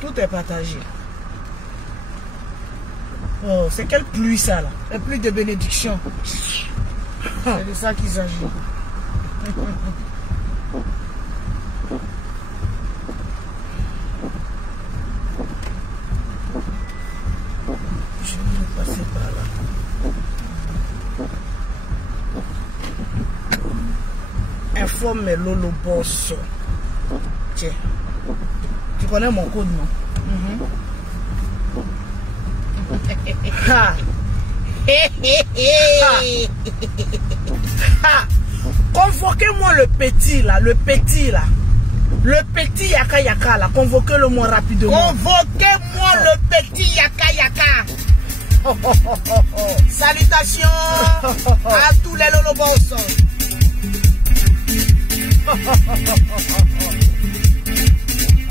Tout est partagé. Oh, c'est quelle pluie ça là? La pluie de bénédiction. C'est de ça qu'il s'agit. Je vais passer par là. Informe Lolo Boss. Tiens. Tu connais mon code, non? Ha. Convoquez-moi le petit là, le petit là. Le petit Yaka Yaka là, convoquez-le-moi rapidement. Convoquez-moi le petit Yaka Yaka. Salutations à tous les Lolobos.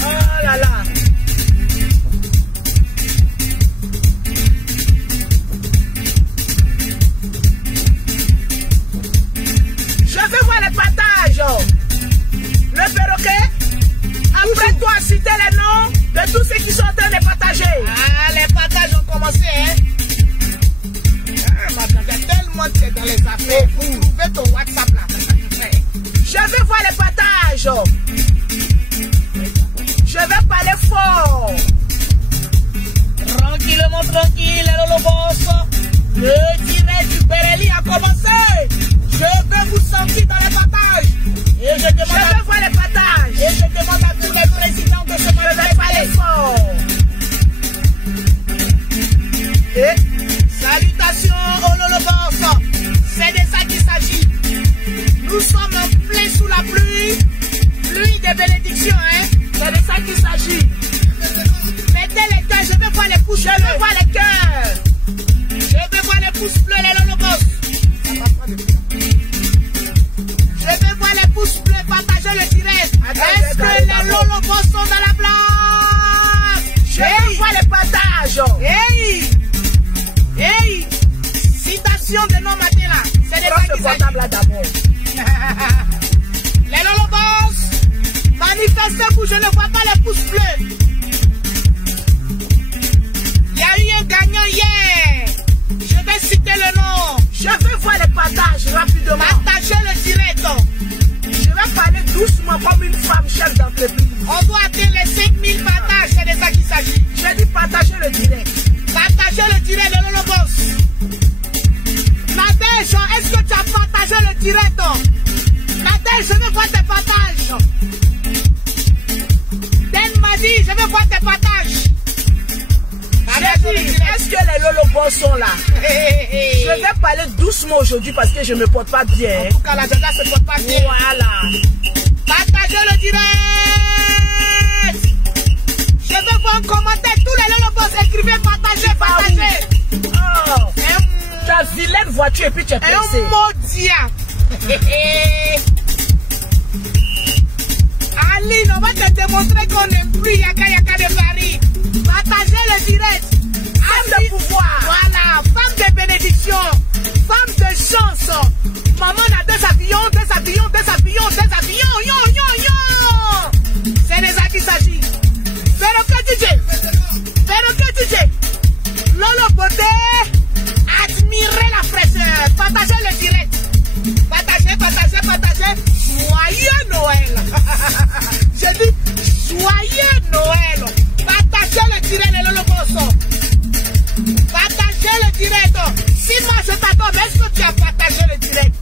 Oh là là. Je vais voir les partages. Le perroquet. Après toi, citer les noms de tous ceux qui sont en train de partager. Ah, les partages ont commencé, hein. Ah, madame, il y a tellement de dans les affaires. Vous trouvez ton WhatsApp là. Je vais voir les partages. Je vais parler fort. Tranquillement, tranquille, les Lolobos. Le direct du Bereli a commencé. Je vais vous sentir dans les partages. Et je vais voir les partages. Et je demande à tous les présidents de se parler fort. Et salutations aux Lolobos. C'est de ça qu'il s'agit. Nous sommes en plein sous la pluie. Pluie de bénédictions, hein. C'est de ça qu'il s'agit. Mettez les cœurs, je vais voir les pouces. Je vais voir les cœurs. Je vais voir les pouces bleus, les Lolobos. Je vais voir les pouces bleus, partager le direct. Est-ce que les Lolobos sont dans la place? Je vais voir les partages. Hey! Hey! Citation de nom matin là. C'est des gens qui portable là d'abord. Les Lolobos, manifestez-vous, je ne vois pas les pouces bleus. Il y a eu un gagnant hier. Je vais citer le nom. Je vais voir les partages rapidement. Partagez le direct. Je vais parler doucement comme une femme chef d'entreprise. On doit atteindre les 5000 partages, c'est de ça qu'il s'agit. Je dis partager le direct. Partagez le direct de Lolobos. Nadège, est-ce que tu as partagé le direct? Nadège, je veux voir tes partages. Den m'a dit, je veux voir tes partages. Est-ce que les Lolobos sont là? Je vais parler doucement aujourd'hui parce que je ne me porte pas bien. En tout cas, la Jaja se porte pas bien. Voilà. Partagez le direct. Je veux voir en commentaire tous les Lolobos. Écrivez, partagez, partagez. Oh. Ta vilaine voiture et puis tu es pressé. Un maudit. Aline, on va te démontrer qu'on n'est plus Yaka Yaka de Paris. Partagez le direct. Femme de pouvoir. Voilà, femme de bénédiction. Femme de chance. Maman a deux avions, deux avions, deux avions, deux avions. Yo, yo, yo. C'est de ça qu'il s'agit. Perroquet DJ. Perroquet DJ. Lolo Beauté. Admirez la fraîcheur. Partagez le direct. Partagez, partagez, partagez. Joyeux Noël. Je dis joyeux Noël. Partagez le direct, les Lolobos. Partagez le direct. Sima, je t'attends. Est-ce que tu as partagé le direct?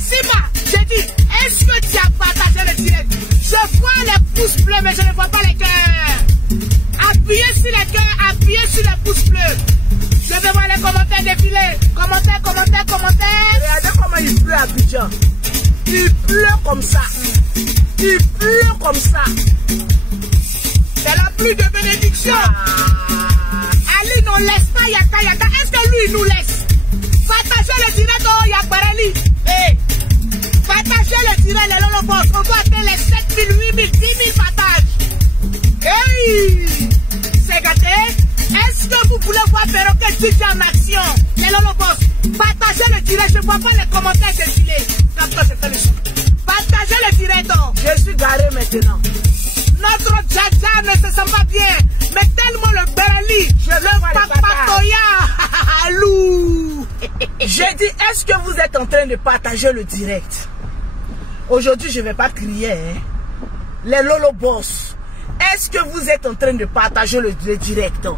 Sima, je dis, est-ce que tu as partagé le direct? Je vois les pouces bleus, mais je ne vois pas les cœurs. Appuyez sur les cœurs, appuyez sur les pouces bleus. Je vais voir les commentaires défiler. Commentaires, commentaires, commentaires. Regardez comment il pleut à Abidjan. Il pleut comme ça. Il pleut comme ça. C'est la pluie de bénédiction. Ali ne laisse pas Yaka Yaka. Est-ce que lui nous laisse? Partagez le direct, oh Yakbareli. Hey. Partagez le direct, les Lolobos. On doit atteindre les 7000, 8000, 10 000 partages. Hey. C'est gâté. Est-ce que vous voulez voir Perroquet DJ en action? Les Lolobos, partagez le direct, je ne vois pas les commentaires défiler. Partagez le direct. Je suis garé maintenant. Notre Jaja ne sens pas bien. Mais tellement le Berali, le papatoya, loup. J'ai dit, est-ce que vous êtes en train de partager le direct? Aujourd'hui, je ne vais pas crier. Hein. Les Lolo Boss, est-ce que vous êtes en train de partager le direct?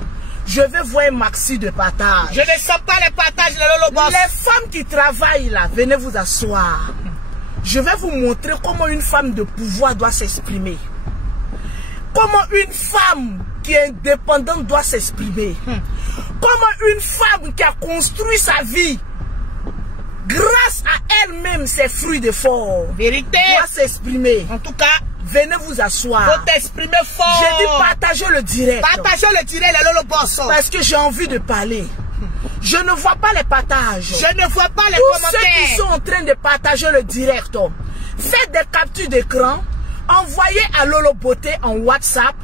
Je vais voir un maxi de partage. Je ne sens pas les partages, les Lolo Boss. Les femmes qui travaillent là, venez vous asseoir. Je vais vous montrer comment une femme de pouvoir doit s'exprimer. Comment une femme qui est indépendante doit s'exprimer. Comment une femme qui a construit sa vie grâce à elle-même, ses fruits d'effort, vérité, doit s'exprimer. En tout cas, venez vous asseoir. Faut t'exprimer fort. J'ai dit partagez le direct. Partagez le direct, les Lolo Boss. Parce que j'ai envie de parler. Je ne vois pas les partages. Je ne vois pas les commentaires. commentaires. Tous ceux qui sont en train de partager le direct, faites des captures d'écran, envoyez à Lolo Beauté en WhatsApp.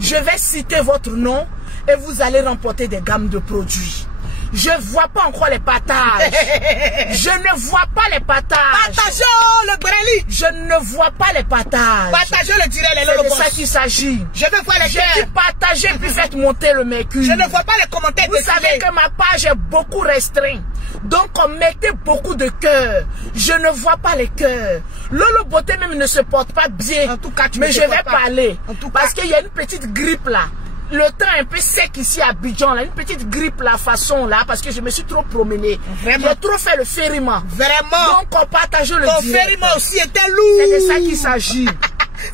Je vais citer votre nom et vous allez remporter des gammes de produits. Je ne vois pas encore les partages. Je ne vois pas les partages. Partagez le Breli. Je ne vois pas les partages. Partagez le direct, les Lolo Boss. C'est de ça qu'il s'agit. Je vais voir les cœurs. Je dis partagez puis faites monter le mercure. Je ne vois pas les commentaires. Vous savez que ma page est beaucoup restreinte. Donc mettez beaucoup de cœurs. Je ne vois pas les cœurs. Lolo Beauté même ne se porte pas bien. En tout cas, mais je vais parler. En tout parce qu'il y a une petite grippe là. Le temps est un peu sec ici à Abidjan, là, une petite grippe la façon là, parce que je me suis trop promené. Vraiment. J'ai trop fait le ferryman. Vraiment. Donc on partage le direct. Ton ferryman aussi était lourd. C'est de ça qu'il s'agit.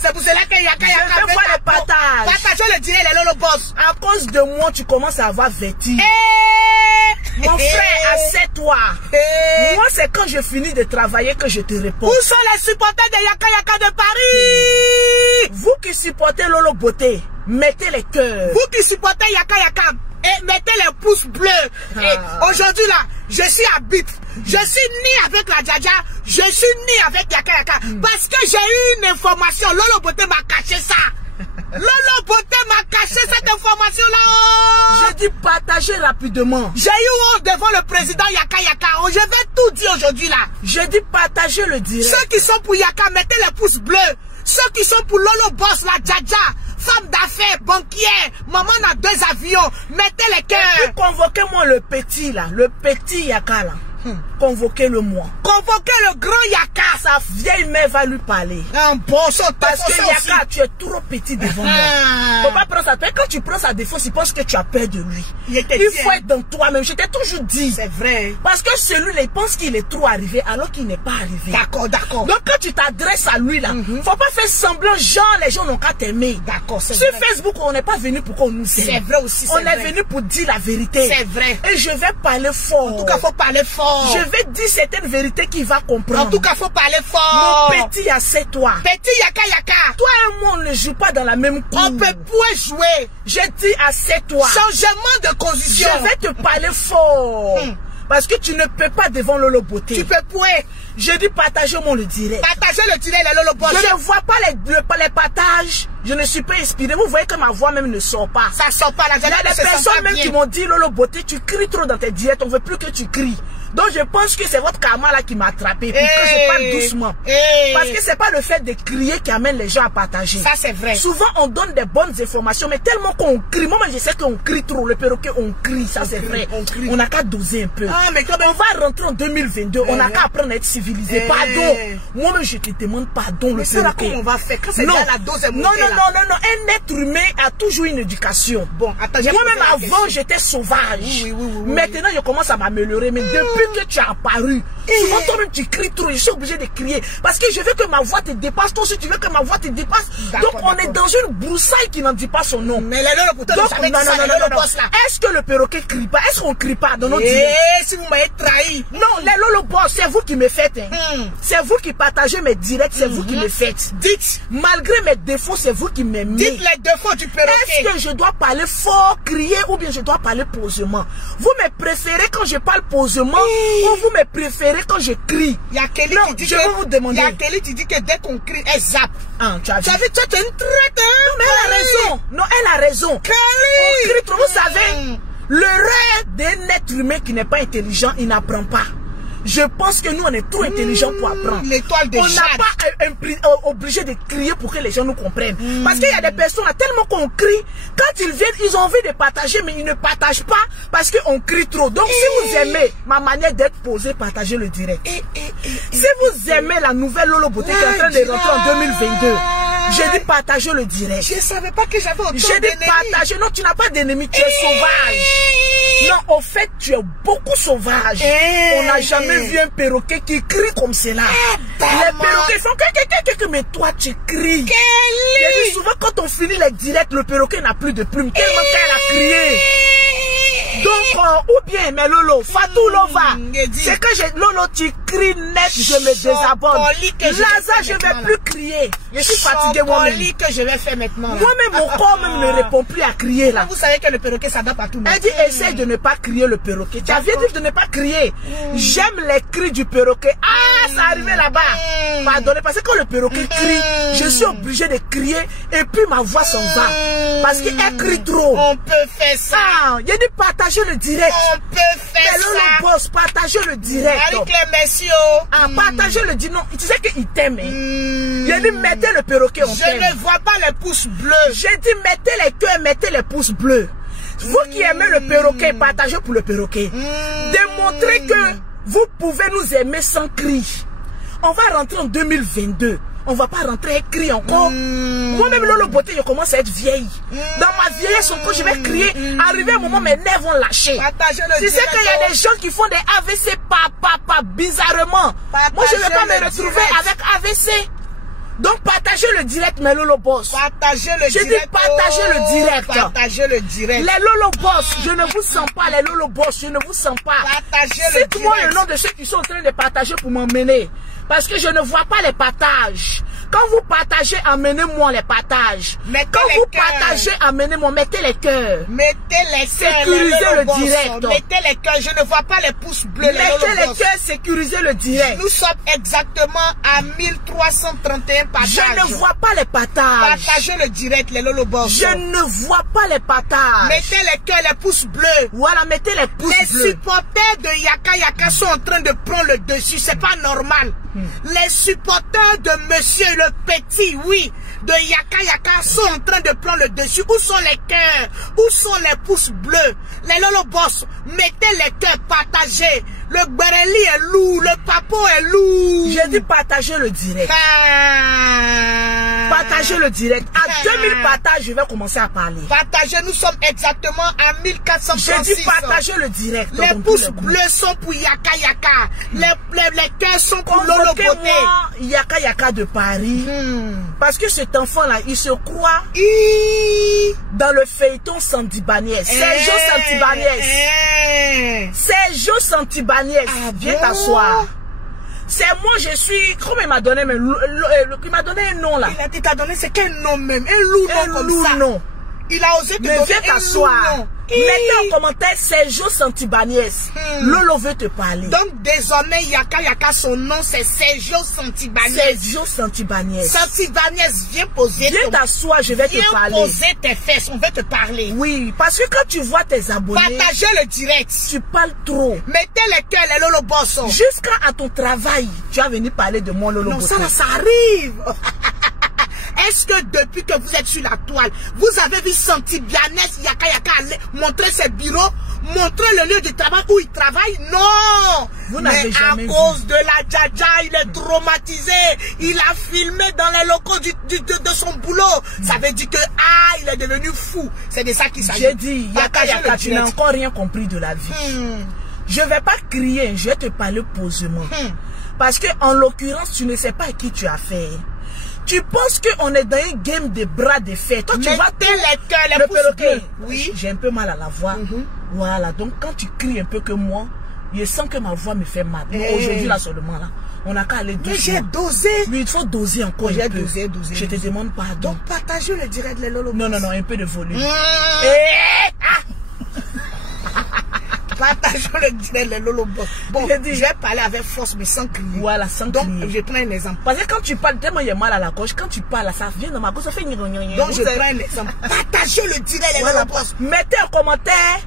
C'est pour cela que Yaka je veux voir les partages. Partagez le direct, les Lolo Boss. À cause de moi, tu commences à avoir vertige. Mon frère, assieds-toi. Moi, c'est quand je finis de travailler que je te réponds. Où sont les supporters de Yaka de Paris? Vous qui supportez Lolo Beauté, mettez les cœurs. Vous qui supportez Yaka et mettez les pouces bleus. Aujourd'hui là, je suis à Bip. Je suis né avec la Djaja. Je suis né avec Yaka. Parce que j'ai eu une information. Lolo Beauté m'a caché ça. Lolo Beauté m'a caché cette information-là. Je dis partagez rapidement. J'ai eu honte devant le président Yaka. Je vais tout dire aujourd'hui là. Je dis partagez le direct. Ceux qui sont pour Yaka, mettez les pouces bleus. Ceux qui sont pour Lolo Boss, la Djaja, femme d'affaires, banquière, maman a 2 avions, mettez les cœurs. Convoquez-moi le petit là, le petit Yaka là. Convoquez-le moi. Convoquez le grand Yaka. Sa vieille mère va lui parler. Un bon son. Parce que Yaka, tu es trop petit devant moi. Faut pas prendre sa défense. Quand tu prends sa défense, il pense que tu as peur de lui. Il faut être dans toi-même. Je t'ai toujours dit. C'est vrai. Parce que celui-là, il pense qu'il est trop arrivé alors qu'il n'est pas arrivé. D'accord. Donc quand tu t'adresses à lui là, faut pas faire semblant, genre les gens n'ont qu'à t'aimer. D'accord, c'est vrai. Sur Facebook, on n'est pas venu pour qu'on nous aime. C'est vrai aussi. On est venu pour dire la vérité. C'est vrai. Et je vais parler fort. En tout cas, faut parler fort. Je vais dire certaines vérités qu'il va comprendre. En tout cas, faut parler fort. Mon petit, assieds-toi. Petit Yaka. Toi et moi, on ne joue pas dans la même cour. On peut pas jouer. Je dis assieds-toi. Changement de condition. Je vais te parler fort. Parce que tu ne peux pas devant Lolo Beauté. Tu peux pas. Je dis partagez-moi le direct. Partagez le direct, les Lolo Boss. Je ne vois pas les partages. Je ne suis pas inspiré. Vous voyez que ma voix même ne sort pas. Ça sort pas. Il y a des personnes même qui m'ont dit Lolo Beauté, tu cries trop dans tes directs. On ne veut plus que tu cries. Donc je pense que c'est votre karma là qui m'a attrapé. Pour que je parle doucement. Parce que c'est pas le fait de crier qui amène les gens à partager. Ça c'est vrai. Souvent on donne des bonnes informations, mais tellement qu'on crie. Moi je sais qu'on crie trop. Le perroquet on crie, ça c'est vrai. On n'a qu'à doser un peu. Ah, mais on va rentrer en 2022. On n'a qu'à apprendre à être civilisé. Pardon. Moi-même je te demande pardon. Mais c'est là comment on va faire quand c'est déjà la dose est montée. Non. Un être humain a toujours une éducation. Bon, attends. Moi-même avant j'étais sauvage. Oui. Maintenant je commence à m'améliorer. Mais depuis que tu as apparu, souvent toi-même tu cries trop. Je suis obligé de crier parce que je veux que ma voix te dépasse. Toi aussi tu veux que ma voix te dépasse. Donc on est dans une broussaille qui n'en dit pas son nom. Mais les Lolo pour toi, non. Est-ce que le perroquet crie pas? Est-ce qu'on crie pas dans notre directs? Si vous m'avez trahi. Non, les Lolo Boss, c'est vous qui me faites. C'est vous qui partagez mes directs, c'est vous qui me faites. Dites. Malgré mes défauts, c'est vous qui m'aimez. Dites les défauts du perroquet. Est-ce que je dois parler fort, crier ou bien je dois parler posément? Vous me préférez quand je parle posément ou vous me préférez quand je crie? Il y a Kelly qui dit je vais vous demander. Il y a Kelly qui dit que dès qu'on crie, elle zappe. Tu as vu, toi tu es une traite. Non, mais elle a raison. Non, elle a raison. Kelly. On crie trop. Vous savez, le rêve d'un être humain qui n'est pas intelligent, il n'apprend pas. Je pense que nous, on est trop intelligents pour apprendre. L'étoile de On n'a Jade. pas obligé de crier pour que les gens nous comprennent. Parce qu'il y a des personnes, là, tellement qu'on crie, quand ils viennent, ils ont envie de partager, mais ils ne partagent pas parce qu'on crie trop. Donc, si vous aimez ma manière d'être posée, partagez le direct. Si vous aimez la nouvelle Lolo Beauté qui est en train de rentrer en 2022, j'ai dit partagez le direct. Je ne savais pas que j'avais autant J'ai dit partager. Non, tu n'as pas d'ennemis, tu es sauvage. Non, au fait, tu es beaucoup sauvage. On n'a jamais vu un perroquet qui crie comme cela. Les perroquets font que, mais toi tu cries. J'ai dit souvent quand on finit les directs, le perroquet n'a plus de plumes. Tellement qu'elle a crié. Donc, ou bien, mais Lolo, Fatou Lova, c'est que Lolo, tu cries net, je me désabonne. Lazare, je ne vais plus crier. Je suis fatigué moi-même. Que je vais faire maintenant. Moi-même, mon corps même ne répond plus à crier là. Vous savez que le perroquet s'adapte à tout le monde. Elle dit, essaye de ne pas crier le perroquet. Tu avais dit de ne pas crier. J'aime les cris du perroquet. Ah, ça arrivait là-bas. Pardonnez, parce que quand le perroquet crie, je suis obligé de crier et puis ma voix s'en va. Parce qu'elle crie trop. On peut faire ça. Ah, il a dit partager le direct. On peut faire mais Lolo ça. Boss, partagez le direct. Marie-Claire, merci. Ah, partagez le direct. Non, tu sais qu'il t'aime. Il a dit mettez le perroquet en thème. Je ne vois pas les pouces bleus. J'ai dit mettez les cœurs, mettez les pouces bleus. Vous qui aimez le perroquet, partagez pour le perroquet. Démontrez que vous pouvez nous aimer sans cri. On va rentrer en 2022. On va pas rentrer et crier encore. Moi-même, Lolo Beauté, je commence à être vieille. Dans ma vieillesse, encore, je vais crier. Arrivé un moment, mes nerfs vont lâcher. Tu sais qu'il y a des gens qui font des AVC bizarrement. Moi, je ne vais pas me retrouver avec AVC. Donc, partagez le direct, mes Lolo Boss. Partagez le direct. Je dis partagez le direct. Partagez le direct. Les Lolo Boss, je ne vous sens pas. Les Lolo Boss, je ne vous sens pas. Partagez le direct. Cite-moi le nom de ceux qui sont en train de partager pour m'emmener. Parce que je ne vois pas les partages. Quand vous partagez, amenez-moi les partages. Quand vous partagez, amenez-moi, mettez les cœurs. Mettez les cœurs. Sécurisez le direct. Mettez les cœurs. Je ne vois pas les pouces bleus. Mettez les cœurs, sécurisez le direct. Nous sommes exactement à 1331 partages. Je ne vois pas les partages. Partagez le direct, les Lolo Boss. Je ne vois pas les partages. Mettez les cœurs, les pouces bleus. Voilà, mettez les pouces bleus. Les supporters de Yaka Yaka sont en train de prendre le dessus. C'est pas normal. Les supporters de Monsieur le Petit, oui, de Yaka Yaka sont en train de prendre le dessus. Où sont les cœurs? Où sont les pouces bleus? Les Lolo Boss, mettez les cœurs, partagez. Le Bereli est lourd, le Papo est lourd. J'ai dit partagez le direct. Partagez le direct. À 2000 partages, je vais commencer à parler. Partagez, nous sommes exactement à 1436. J'ai dit partagez le direct. Les pouces bleus sont pour Yaka Yaka. Les cœurs sont pour Lolo Beauté. Yaka Yaka de Paris. Parce que cet enfant-là, il se croit dans le feuilleton Santibaniès. Sergio Santibaniès. Sergio Santibaniès. Viens t'asseoir. C'est moi, je suis. Comment il m'a donné, mais il m'a donné un nom là. Il t'a donné, c'est quel nom même? Un lourd nom comme ça. Nom. Il a osé te donner viens t'asseoir. Mettez en commentaire Sergio Santibaniès. Lolo veut te parler. Donc désormais Yaka Yaka, son nom c'est Sergio Santibaniès. Sergio Santibaniès. Santibaniès, viens poser. Viens t'asseoir, je vais te parler. Viens poser tes fesses, on veut te parler. Oui, parce que quand tu vois tes abonnés, partagez le direct. Tu parles trop. Mettez les cœurs, les Lolo Boss. Jusqu'à ton travail, tu vas venir parler de mon Lolo Beauté. Non, ça arrive. Est-ce que depuis que vous êtes sur la toile, vous avez vu Santibaniès Yaka Yaka montrer ses bureaux, montrer le lieu du travail où il travaille? Non. Vous n'avez jamais vu. À cause de la Djaja, il est traumatisé. Il a filmé dans les locaux de son boulot. Ça veut dire que il est devenu fou. C'est de ça qu'il s'agit. J'ai dit, Yaka Yaka, tu n'as encore rien compris de la vie. Je ne vais pas crier, je vais te parler posément. Parce que en l'occurrence, tu ne sais pas à qui tu as affaire. Tu penses qu'on est dans une game de bras de fer. Toi, tu vois les pouces bleus. Oui. J'ai un peu mal à la voix. Voilà. Donc, quand tu cries un peu que moi, je sens que ma voix me fait mal. Aujourd'hui, là, seulement, là, on n'a qu'à aller doucement. Mais j'ai dosé. Mais il faut doser encore un peu. Dosé. Je te demande pardon. Donc, partagez le direct, les Lolo. Non, un peu de volume. Partageons le direct, les Lolo Boss. Bon, je vais parler avec force, mais sans crier. Voilà, sans crier. Donc, je prends un exemple. Parce que quand tu parles, tellement il y a mal à la gorge, quand tu parles, ça vient dans ma gorge, ça fait Donc, je prends un exemple. Partagez le direct, les Lolo Boss. Mettez en commentaire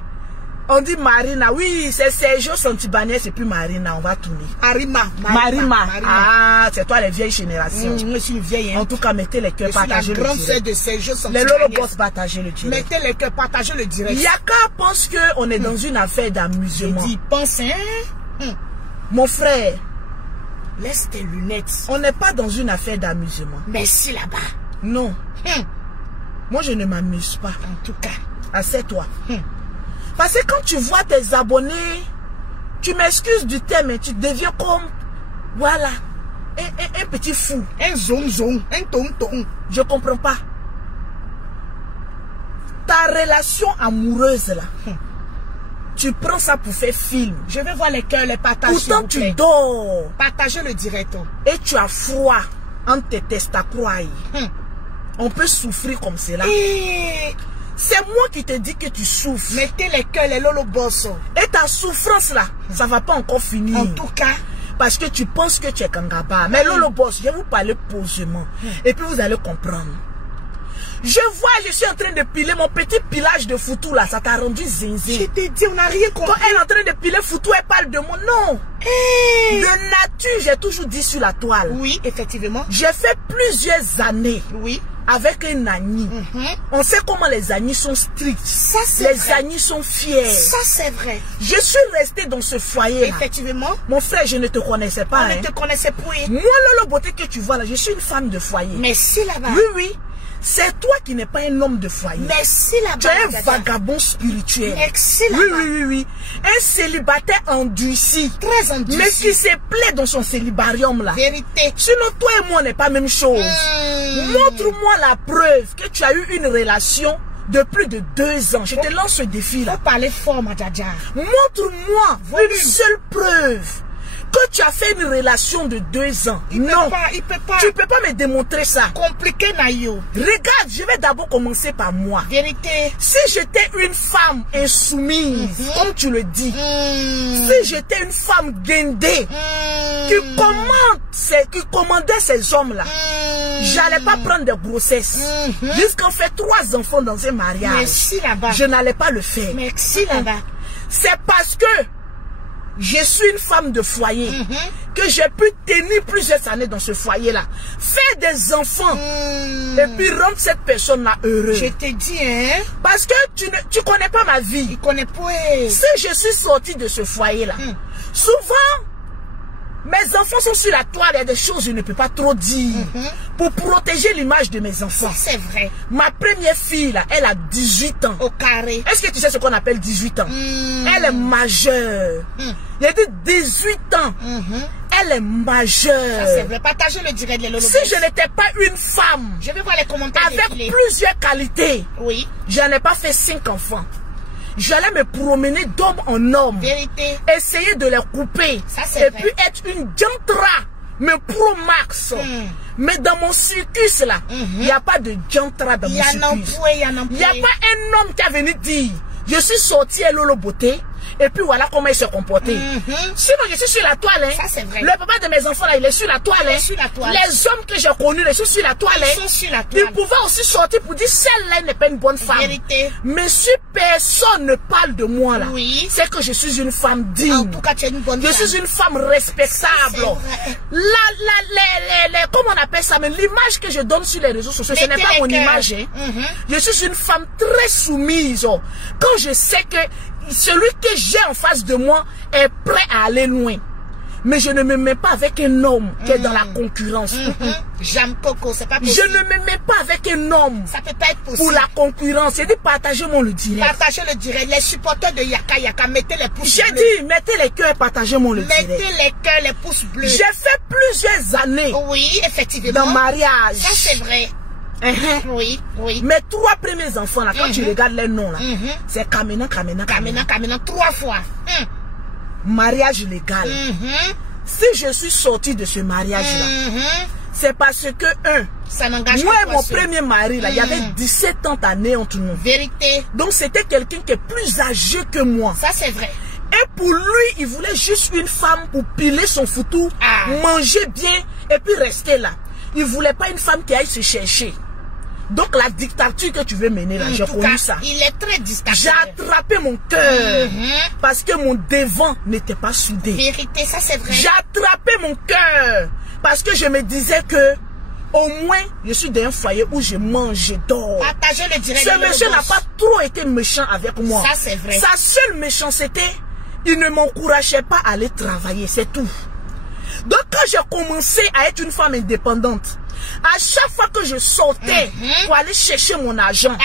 On dit Marina. Oui, c'est Sergio Santibanier, c'est plus Marina. On va tourner. Marima. Ah, c'est toi les vieilles générations. Je suis une vieille. Hein. En tout cas, mettez les cœurs, partagez le direct. Grande sœur de Sergio Santibanier. Les Lolo Boss, partagez le direct. Mettez les cœurs, partagez le direct. Yaka pense qu'on est dans une affaire d'amusement. Je dis, pense, hein. Mon frère. Laisse tes lunettes. On n'est pas dans une affaire d'amusement. Mais si là-bas. Non. Moi, je ne m'amuse pas. En tout cas. Assieds-toi. Parce que quand tu vois tes abonnés, tu m'excuses du thème, mais tu deviens comme, voilà, un petit fou. Un zong, un tonton. Je comprends pas. Ta relation amoureuse là, tu prends ça pour faire film. Je vais voir les cœurs, les partages. Pourtant tu dors. Partagez le direct. Et tu as froid entre tes testacroix. On peut souffrir comme cela. C'est moi qui te dis que tu souffres. Mettez les cœurs, les Lolo Boss. Et ta souffrance là, ça va pas encore finir. En tout cas. Parce que tu penses que tu es Kangaba. Mais Lolo Boss, je vais vous parler posément. Et puis vous allez comprendre. Je vois, je suis en train de piler mon petit pilage de foutou là. Ça t'a rendu zinzin. Je t'ai dit, on n'a rien compris. Quand elle est en train de piler foutou, elle parle de mon nom. De nature, j'ai toujours dit sur la toile. Oui, effectivement. J'ai fait plusieurs années. Oui. Avec un agni. On sait comment les agnis sont stricts. Ça, c'est vrai. Les agnis sont fiers. Ça, c'est vrai. Je suis restée dans ce foyer. Effectivement. Mon frère, je ne te connaissais pas. On ne te connaissait pas. Moi, Lolo Beauté que tu vois là, je suis une femme de foyer. Mais si là-bas. Oui, oui. C'est toi qui n'es pas un homme de foyer. Mais si là-bas. Tu es un vagabond spirituel. Excellent. Oui. Un célibataire endurci. Très endurci. Mais qui se plaît dans son célibarium là. Vérité. Sinon, toi et moi, on n'est pas la même chose. Montre-moi la preuve que tu as eu une relation de plus de 2 ans. Je te lance ce défi là. Faut parler fort, ma Djadja. Montre-moi une seule preuve que tu as fait une relation de 2 ans. Il peut pas. Tu peux pas me démontrer ça. Compliqué, Nayo. Regarde, je vais d'abord commencer par moi. Vérité. Si j'étais une femme insoumise, comme tu le dis, si j'étais une femme guindée, qui commandait ces hommes-là, j'allais pas prendre de grossesse. Jusqu'en faire 3 enfants dans un mariage. Mais si là-bas. Je n'allais pas le faire. Mais si là-bas. C'est parce que je suis une femme de foyer, que j'ai pu tenir plusieurs années dans ce foyer-là, faire des enfants, et puis rendre cette personne-là heureuse. Je te dis, hein. Parce que tu connais pas ma vie. Il connaît pas. Si je suis sortie de ce foyer-là, souvent, mes enfants sont sur la toile, il y a des choses que je ne peux pas trop dire pour protéger l'image de mes enfants. C'est vrai. Ma première fille, là, elle a 18 ans. Au carré. Est-ce que tu sais ce qu'on appelle 18 ans? Elle est majeure. Il a dit 18 ans. Elle est majeure. Ça, c'est vrai. Partagez le direct, les Lolo. Si je n'étais pas une femme, je vais voir les commentaires avec plusieurs qualités, oui, j'en ai pas fait 5 enfants. J'allais me promener d'homme en homme. Vérité. Essayer de les couper. Ça, et puis être une jantra. Mais pro max. Mais dans mon circus là, il n'y a pas de jantra dans mon circus. Il n'y a pas un homme qui a venu dire, je suis sorti à Lolo Beauté. Et puis voilà comment il se comportait. Sinon, je suis sur la toile. Hein. Ça, c'est vrai. Le papa de mes enfants, là, il est sur la toile. Hein. Sur la toile. Les hommes que j'ai connus, ils sont sur la toile. Ils sont sur la toile. Ils pouvaient aussi sortir pour dire, celle-là n'est pas une bonne femme. Vérité. Mais si personne ne parle de moi, là, oui, c'est que je suis une femme digne. En tout cas, tu es une bonne femme. Je suis une femme respectable. Comment on appelle ça? Mais l'image que je donne sur les réseaux sociaux, ce n'est pas mon image. Hein. Je suis une femme très soumise. Quand je sais que celui que j'ai en face de moi est prêt à aller loin. Mais je ne me mets pas avec un homme qui est dans la concurrence. J'aime Coco, c'est pas possible. Je ne me mets pas avec un homme. Ça peut pas être possible. Pour la concurrence. J'ai dit partagez-moi le direct. Partagez le direct. Les supporters de Yaka Yaka, mettez les pouces bleus. J'ai dit mettez les cœurs et partagez-moi le direct. Mettez les cœurs, les pouces bleus. J'ai fait plusieurs années. Oui, effectivement. Dans mariage. Ça c'est vrai. Oui, oui. Mes 3 premiers enfants là, quand tu regardes les noms là, c'est Kamena. 3 fois. Mariage légal. Si je suis sortie de ce mariage là, c'est parce que ça n'engage moi et mon premier mari là, il y avait 17 ans d'années entre nous. Vérité. Donc c'était quelqu'un qui est plus âgé que moi. Ça c'est vrai. Et pour lui, il voulait juste une femme pour piler son foutou, manger bien et puis rester là. Il voulait pas une femme qui aille se chercher. Donc la dictature que tu veux mener là, j'ai connu ça. Il est très dictateur. J'ai attrapé mon cœur parce que mon devant n'était pas soudé. Vérité, ça c'est vrai. J'ai attrapé mon cœur parce que je me disais que au moins je suis dans un foyer où je mange, je dors. Partagez le direct. Ce monsieur n'a pas trop été méchant avec moi. Ça c'est vrai. Sa seule méchanceté, il ne m'encourageait pas à aller travailler, c'est tout. Donc quand j'ai commencé à être une femme indépendante, à chaque fois que je sortais pour aller chercher mon argent,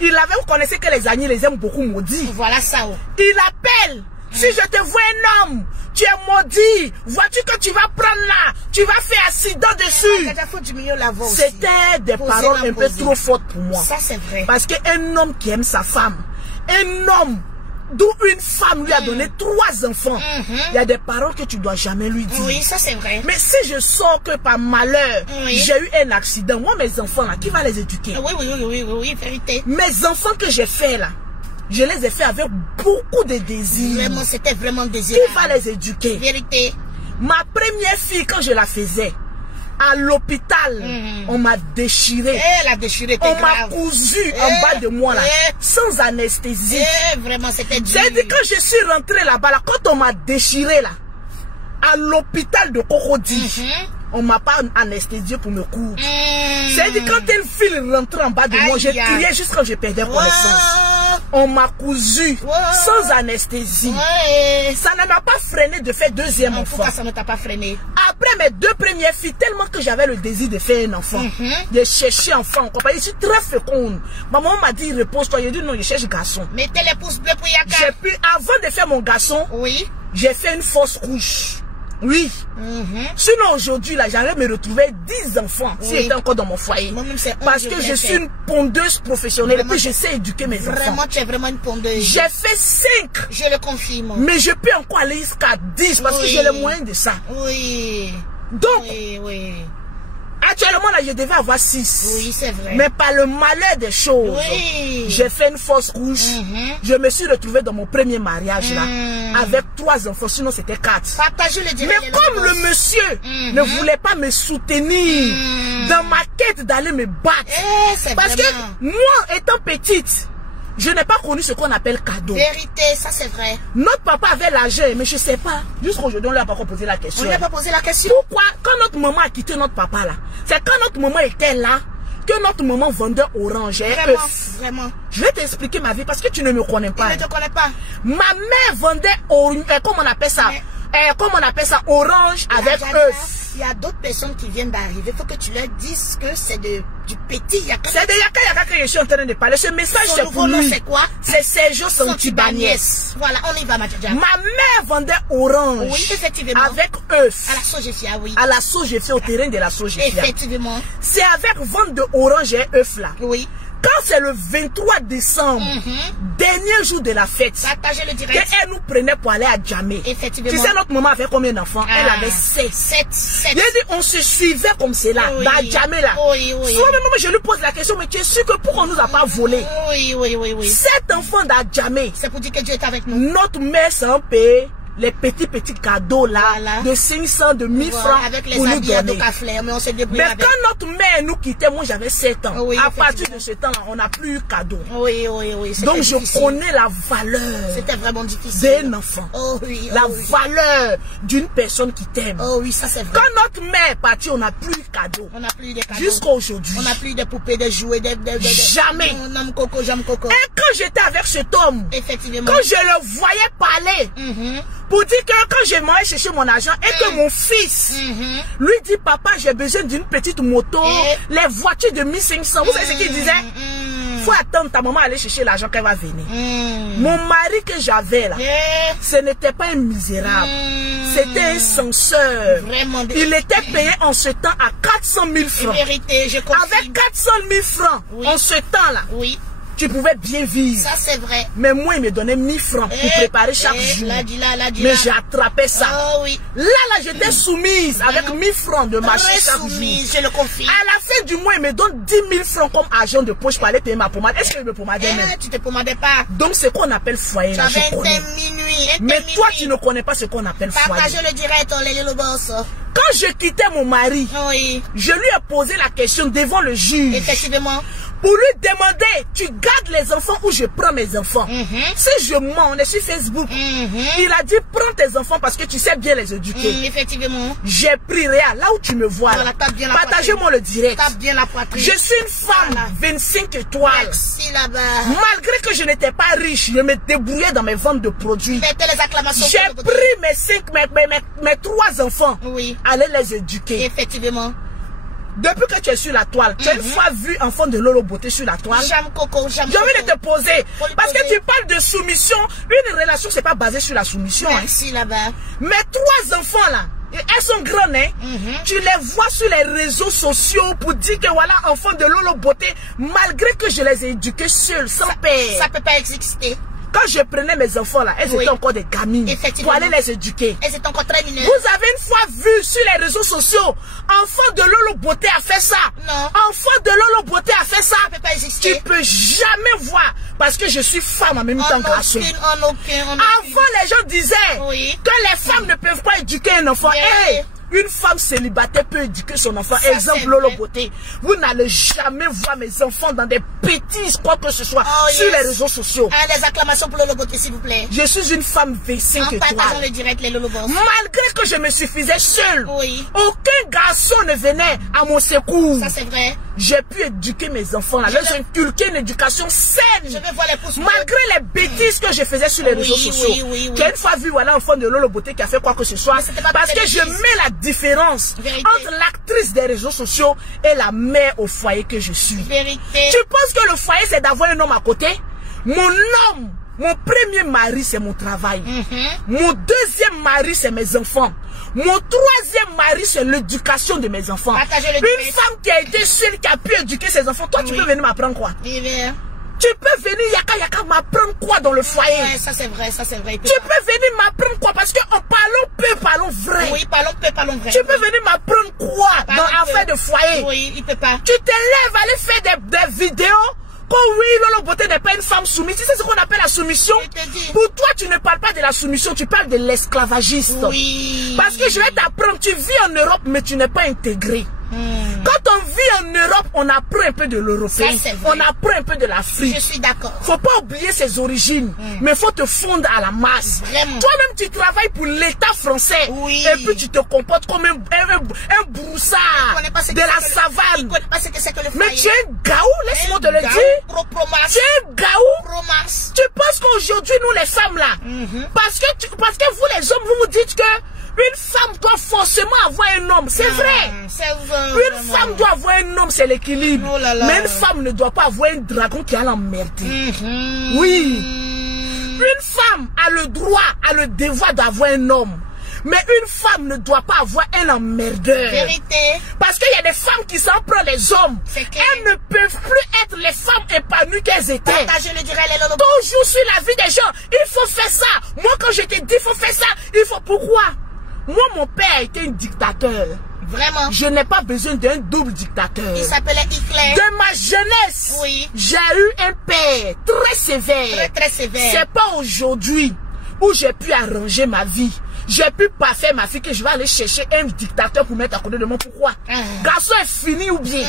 il avait, vous connaissez que les amis les aiment beaucoup maudits. Voilà ça. Il appelle. Si je te vois un homme, tu es maudit. Vois-tu que tu vas prendre là, tu vas faire accident dessus. C'était des paroles un peu trop fortes pour moi. Ça c'est vrai. Parce qu'un homme qui aime sa femme, un homme d'où une femme lui a donné 3 enfants, il y a des paroles que tu dois jamais lui dire. Oui, ça c'est vrai. Mais si je sors que par malheur, j'ai eu un accident, moi mes enfants là, qui va les éduquer? Oui, vérité. Mes enfants que j'ai fait là, je les ai fait avec beaucoup de désir. Vraiment, c'était vraiment désirable. Qui va les éduquer? Vérité. Ma première fille, quand je la faisais, à l'hôpital, on m'a déchiré. Elle a déchiré. On m'a cousu en bas de moi là, sans anesthésie. Vraiment, c'était dur. C'est-à-dire quand je suis rentrée là-bas, là, quand on m'a déchiré là, à l'hôpital de Cocody, on m'a pas anesthésié pour me coudre. C'est-à-dire quand une fille rentrait en bas de moi, j'ai crié juste quand je perdais connaissance. On m'a cousu sans anesthésie. Ça ne m'a pas freiné de faire 2e enfant. Pourquoi ça ne t'a pas freiné? Après mes 2 premières filles, tellement que j'avais le désir de faire un enfant, de chercher enfant. Je suis très féconde. Maman m'a dit repose-toi. J'ai dit non, je cherche garçon. Mettez les pouces bleus pour Yaka. J'ai pu, avant de faire mon garçon, j'ai fait une fausse couche. Oui. Sinon aujourd'hui là, j'allais me retrouver 10 enfants si j'étais encore dans mon foyer. Parce que je suis une pondeuse professionnelle et puis je sais éduquer mes enfants. Vraiment, tu es vraiment une pondeuse. J'ai fait 5. Je le confirme. Mais je peux encore aller jusqu'à 10 parce que j'ai les moyens de ça. Oui. Donc, actuellement là, je devais avoir 6. Oui, c'est vrai. Mais par le malheur des choses, j'ai fait une fausse couche. Je me suis retrouvée dans mon premier mariage là, avec 3 enfants, sinon c'était 4. Partagez le direct. Mais comme le monsieur ne voulait pas me soutenir dans ma quête d'aller me battre, parce que moi étant petite, je n'ai pas connu ce qu'on appelle cadeau. Vérité, ça c'est vrai. Notre papa avait l'argent, mais je ne sais pas. Jusqu'aujourd'hui, on ne lui a pas posé la question. On ne lui a pas posé la question. Pourquoi, quand notre maman a quitté notre papa là, c'est quand notre maman était là, que notre maman vendait orange. Vraiment. Je vais t'expliquer ma vie parce que tu ne me connais pas. Je ne te connais pas. Ma mère vendait orange, comment on appelle ça? Comment on appelle ça? Orange avec œuf. Il y a d'autres personnes qui viennent d'arriver. Il faut que tu leur dises que c'est du petit Yaka. C'est de Yaka que je suis en train de parler. Ce message c'est pour lui. C'est quoi? C'est Sergio Santibaniès. Voilà, on y va, Madja. Ma mère vendait orange. Oui, effectivement. Avec œuf. À la Sogefia, oui. À la Sogefia, au terrain de la Sogefia. Effectivement. C'est avec vente de orange et œuf là. Oui. Quand c'est le 23 décembre, dernier jour de la fête, qu'elle nous prenait pour aller à Djamé. Effectivement. Tu sais, notre maman avait combien d'enfants? Elle avait 7. 7. Il a dit, on se suivait comme cela, dans Djamé là. Soit même je lui pose la question, mais tu es sûr que pourquoi on nous a pas volé? 7 enfants dans Djamé. C'est pour dire que Dieu est avec nous. Notre mère s'en paye. Les petits cadeaux là, de 500, de 1000 francs avec les pour nous donner. Mais on se débrouille avec. Quand notre mère nous quittait, moi j'avais 7 ans. À partir de ce temps-là, on n'a plus eu cadeau. Donc je connais la valeur. C'était vraiment difficile. D'un enfant. La valeur d'une personne qui t'aime. Ça c'est vrai. Quand notre mère est partie, on n'a plus eu cadeau. On n'a plus eu de cadeaux. Jusqu'à aujourd'hui. On n'a plus de poupées, de jouets, Jamais. J'aime coco. Et quand j'étais avec cet homme, effectivement, quand je le voyais parler, pour dire que quand je m'allais chercher mon argent et que mon fils lui dit papa j'ai besoin d'une petite moto, les voitures de 1500, vous savez ce qu'il disait? Faut attendre ta maman aller chercher l'argent qu'elle va venir. Mon mari que j'avais là, ce n'était pas un misérable, c'était un censeur. Vraiment. Il était payé en ce temps à 400 000 francs. Vérité, je confirme. Avec 400 000 francs en ce temps là. tu pouvais bien vivre. Ça, c'est vrai. Mais moi, il me donnait 1000 francs pour préparer chaque jour. Mais j'ai attrapé ça. Oh, oui. Là, j'étais soumise avec 1000 francs de marché chaque jour. Je le confie. À la fin du mois, il me donne 10 000 francs comme argent de poche pour aller payer ma pommade. Est-ce que je me pommadais même? Tu te pommadais pas. Donc, c'est qu'on appelle foyer. Là, je connais. Mais toi, tu ne connais pas ce qu'on appelle foyer. Partagez le direct, le boss. Quand je quittais mon mari, oui, je lui ai posé la question devant le juge. Effectivement. Pour lui demander, tu gardes les enfants ou je prends mes enfants. Si je mens, on est sur Facebook. Il a dit, prends tes enfants parce que tu sais bien les éduquer. Effectivement. J'ai pris Réa, là où tu me vois. Voilà, partagez-moi le direct. Tape bien la poitrine. Je suis une femme, 25 étoiles. Merci là-bas. Malgré que je n'étais pas riche, je me débrouillais dans mes ventes de produits. Mettez les acclamations. J'ai pris mes 3 enfants. Oui. Aller les éduquer. Effectivement. Depuis que tu es sur la toile, tu as une fois vu enfant de Lolo Beauté sur la toile? J'aime Coco, j'aime Coco. J'ai envie de te poser. Parce que tu parles de soumission. Une relation, c'est pas basé sur la soumission. Merci là-bas. Mes 3 enfants là, elles sont grandes, hein? Tu les vois sur les réseaux sociaux pour dire que voilà, enfants de Lolo Beauté, malgré que je les ai éduqués seuls, sans père. Ça peut pas exister. Quand je prenais mes enfants là, elles étaient encore des gamines. Pour aller les éduquer. Elles étaient encore très mineures. Vous avez une fois vu sur les réseaux sociaux, enfant de Lolo Beauté a fait ça. Non. Enfant de Lolo Beauté a fait ça. Ça peut pas exister. Tu peux jamais voir. Parce que je suis femme en même temps garçon. Avant les gens disaient que les femmes ne peuvent pas éduquer un enfant. Hey, une femme célibataire peut éduquer son enfant. Ça, exemple, Lolo Beauté. Vous n'allez jamais voir mes enfants dans des petits quoi que ce soit sur les réseaux sociaux. Les acclamations pour Lolo Beauté, s'il vous plaît. Je suis une femme 25 étoiles. Partageons le direct, les Lolo Boss. Malgré que je me suffisais seule, aucun garçon ne venait à mon secours. Ça, c'est vrai. J'ai pu éduquer mes enfants là. Leur inculquer une éducation saine. Je vais voir les pouces. Malgré les bêtises que je faisais sur les réseaux sociaux. J'ai une fois vu voilà, un enfant de Lolo Beauté qui a fait quoi que ce soit. Parce que je mets la différence entre l'actrice des réseaux sociaux et la mère au foyer que je suis. Tu penses que le foyer c'est d'avoir un homme à côté? Mon homme, mon premier mari c'est mon travail. Mon deuxième mari c'est mes enfants. Mon 3e mari c'est l'éducation de mes enfants. Une femme qui a été seule, qui a pu éduquer ses enfants. Toi tu peux venir m'apprendre quoi? Tu peux venir yaka m'apprendre quoi dans le foyer? Ça c'est vrai, ça c'est vrai. Tu peux venir m'apprendre quoi? Parce qu'en parlant peu, parlons vrai. Oui, parlons peu, parlons vrai. Tu peux venir m'apprendre quoi dans l'affaire de foyer? Oui, il peut pas. Tu te lèves, aller faire des vidéos. Oui, Lolo Beauté n'est pas une femme soumise. C'est ce qu'on appelle la soumission. Pour toi, tu ne parles pas de la soumission, tu parles de l'esclavagiste. Oui. Parce que je vais t'apprendre, tu vis en Europe, mais tu n'es pas intégré. Quand on vit en Europe, on apprend un peu de l'européen, on apprend un peu de l'Afrique. Je suis d'accord. Faut pas oublier ses origines, mais faut te fondre à la masse. Toi-même, tu travailles pour l'État français, et puis tu te comportes comme un broussard de la savane. Mais tu es un gaou, laisse-moi te le dire. Tu es un gaou. Tu penses qu'aujourd'hui, nous les femmes là, parce que vous les hommes, vous dites que une femme doit forcément avoir un homme. C'est vrai. Une femme doit avoir un homme, c'est l'équilibre. Mais une femme ne doit pas avoir un dragon qui a l'emmerdé. Oui. Une femme a le droit, a le devoir d'avoir un homme. Mais une femme ne doit pas avoir un emmerdeur. Vérité. Parce qu'il y a des femmes qui s'en prennent les hommes. Elles ne peuvent plus être les femmes épanouies qu'elles étaient. Toujours sur la vie des gens. Il faut faire ça. Moi, quand je te dis, il faut faire ça. Il faut pourquoi? Moi, mon père était un dictateur. Vraiment. Je n'ai pas besoin d'un double dictateur. Il s'appelait Hitler. De ma jeunesse, j'ai eu un père très sévère. Très sévère. C'est pas aujourd'hui où j'ai pu arranger ma vie. J'ai pu pas faire ma fille que je vais aller chercher un dictateur pour mettre à côté de moi. Pourquoi? Garçon est fini ou bien?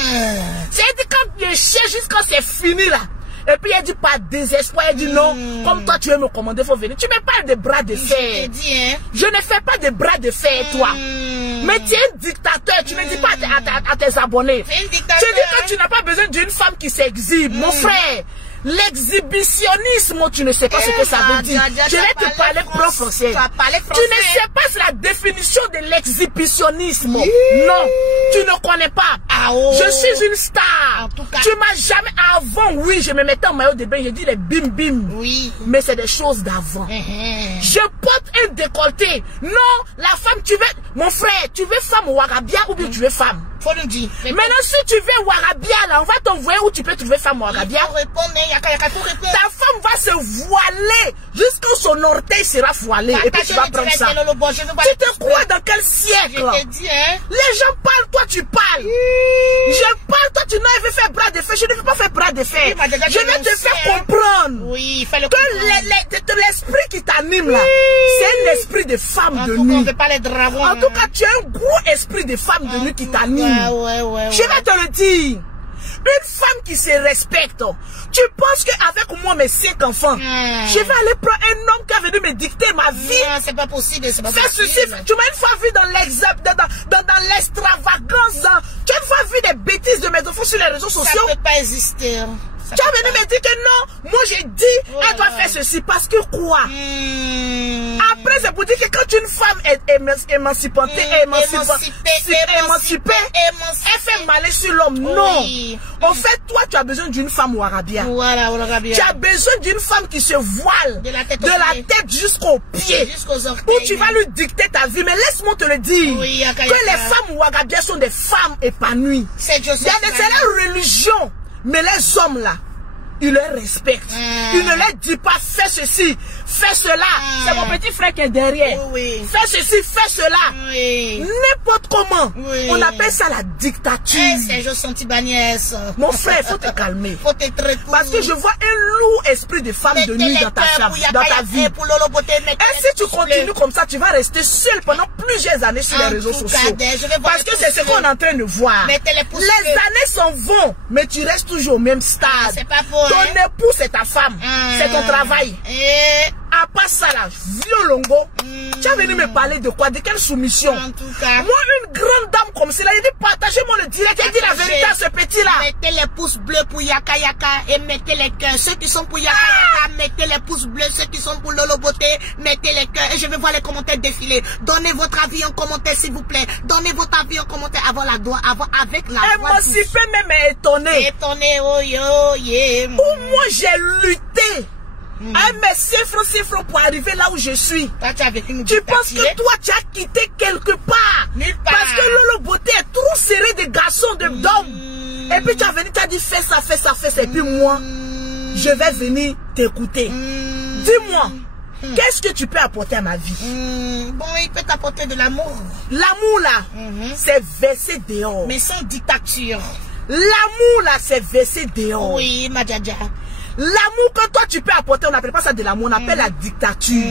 C'est-à-dire quand je cherche jusqu'à c'est fini là. Et puis il dit pas désespoir, il dit non, comme toi tu veux me commander, il faut venir. Tu me parles de bras de fer. Je ne fais pas de bras de fer, toi. Mais tu es un dictateur, tu ne dis pas à tes abonnés. Tu dis que tu n'as pas besoin d'une femme qui s'exhibe. Mon frère, l'exhibitionnisme, tu ne sais pas ce que ça veut dire. Je vais te parler français. Tu ne sais pas la définition de l'exhibitionnisme. Non, tu ne connais pas. Je suis une star. Tu m'as jamais... Avant, oui, je me mettais en maillot de bain, je dis les bim bim. Mais c'est des choses d'avant. Je porte un décolleté. Non, la femme, tu veux... Mon frère, tu veux femme Ouagabia ou bien tu veux femme? Faut nous dire. Maintenant, si tu veux Ouarabia, là, on va t'envoyer où tu peux trouver femme Ouarabia. Il faut répondre, Yaka, faut répondre. Ta femme va se voiler jusqu'à son orteil sera voilé. Et puis tu vas prendre ça. Tu te crois dans quel siècle? Je t'ai dit, hein. Les gens parlent, toi tu parles. Je parle, toi tu n'as fait bras de fer. Je ne veux pas faire bras de fer. Je vais te faire comprendre. Oui, fais le que l'esprit qui t'anime là, c'est un esprit de femme de nuit. On veut pas les dragons. En tout cas, tu as un gros esprit de femme de nuit qui t'anime. Ouais. Je vais te le dire. Une femme qui se respecte, tu penses qu'avec moi, mes 5 enfants, je vais aller prendre un homme qui a venu me dicter ma vie? Non, c'est pas possible, c'est pas fais possible. Ceci, tu m'as une fois vu dans l'extravagance, tu as une fois vu des bêtises de mes enfants sur les réseaux sociaux? Ça peut pas exister. Tu as venu me dire que non, moi j'ai dit, elle doit faire ceci, parce que quoi? Après, c'est pour dire que quand une femme est émancipée, elle fait mal sur l'homme. Non. En fait, toi, tu as besoin d'une femme Ouarabia. Voilà, Ouarabia. Tu as besoin d'une femme qui se voile de la tête jusqu'au pied. Jusqu'aux orteils. Où tu vas lui dicter ta vie. Mais laisse-moi te le dire. Que les femmes Ouarabia sont des femmes épanouies. Il y a des religions. Mais les hommes là, ils les respectent. Ils ne leur disent pas fais ceci, fais cela. C'est mon petit frère qui est derrière. Fais ceci, fais cela. N'importe comment. On appelle ça la dictature. C'est je senti Bagnès. Mon frère, il faut te calmer. Parce que je vois un lourd esprit de femme de nuit dans ta vie. Et si tu continues comme ça, tu vas rester seul pendant plusieurs années sur les réseaux sociaux. Parce que c'est ce qu'on est en train de voir. Les années s'en vont, mais tu restes toujours au même stade. C'est pas pour ton époux, c'est ta femme. C'est ton travail. À part ça là, violongo, tu as venu me parler de quoi? De quelle soumission? En tout cas. Moi, une grande dame comme cela, il dit partagez-moi le direct, il dit la vérité à ce petit là. Mettez les pouces bleus pour Yaka Yaka et mettez les cœurs. Ceux qui sont pour Yaka Yaka, mettez les pouces bleus. Ceux qui sont pour Lolo Beauté, mettez les cœurs. Et je vais voir les commentaires défiler. Donnez votre avis en commentaire s'il vous plaît. Donnez votre avis en commentaire avant la doigt, avec la voix. Émancipé même étonné. Étonné, oh yo, yeah. Où moi j'ai lutté. Mais 6 francs pour arriver là où je suis. Tu penses que toi tu as quitté quelque part? Parce que Lolo Beauté est trop serré de garçons, d'hommes. Et puis tu as venu, tu as dit fais ça, fais ça, fais ça. Et puis moi, je vais venir t'écouter. Dis-moi, qu'est-ce que tu peux apporter à ma vie? Bon, il peut t'apporter de l'amour. L'amour là, c'est versé dehors. Mais sans dictature. L'amour là, c'est versé dehors. Oui, ma djaja. L'amour que toi tu peux apporter, on n'appelle pas ça de l'amour, on appelle la dictature.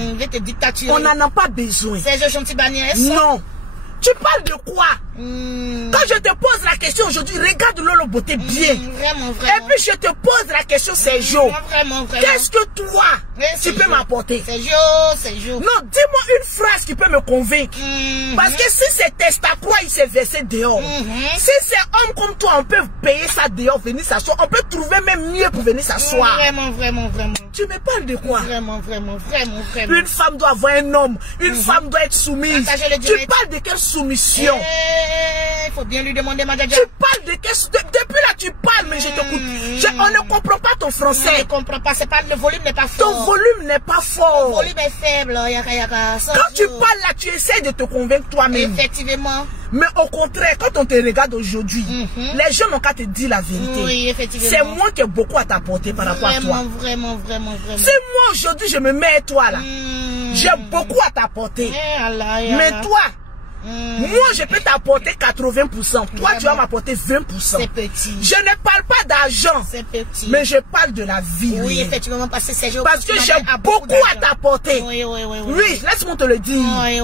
On n'en a pas besoin. C'est gentil Bagnès. Non. Tu parles de quoi? Quand je te pose la question aujourd'hui, regarde Lolo Beauté bien. Vraiment. Et puis je te pose la question, Sergio. Vraiment. Qu'est-ce que toi, tu peux m'apporter? Sergio. Non, dis-moi une phrase qui peut me convaincre. Parce que si c'est Testacroix, il s'est versé dehors. Si c'est homme comme toi, on peut payer ça dehors, venir s'asseoir. On peut trouver même mieux pour venir s'asseoir. Vraiment. Tu me parles de quoi? Vraiment. Une femme doit avoir un homme. Une femme doit être soumise. Tu parles de quelle soumission? Il faut bien lui demander, madame. Tu parles de quelle... Depuis là, tu parles, mais je t'écoute. On ne comprend pas ton français. On ne comprend pas. C'est pas le volume n'est pas fort. Ton volume n'est pas fort. Le volume est faible. Quand tu parles là, tu essaies de te convaincre toi-même. Effectivement. Mais au contraire, quand on te regarde aujourd'hui, les gens n'ont qu'à te dire la vérité. Oui, effectivement. C'est moi qui ai beaucoup à t'apporter par rapport à toi. Vraiment. Si moi aujourd'hui je me mets à toi là, j'ai beaucoup à t'apporter. Mais toi, moi je peux t'apporter 80%. Toi tu vas m'apporter 20%. C'est petit. Je ne parle pas d'argent. C'est petit. Mais je parle de la vie. Oui, effectivement, parce que j'ai beaucoup à t'apporter. Oui, laisse-moi te le dire. Oui.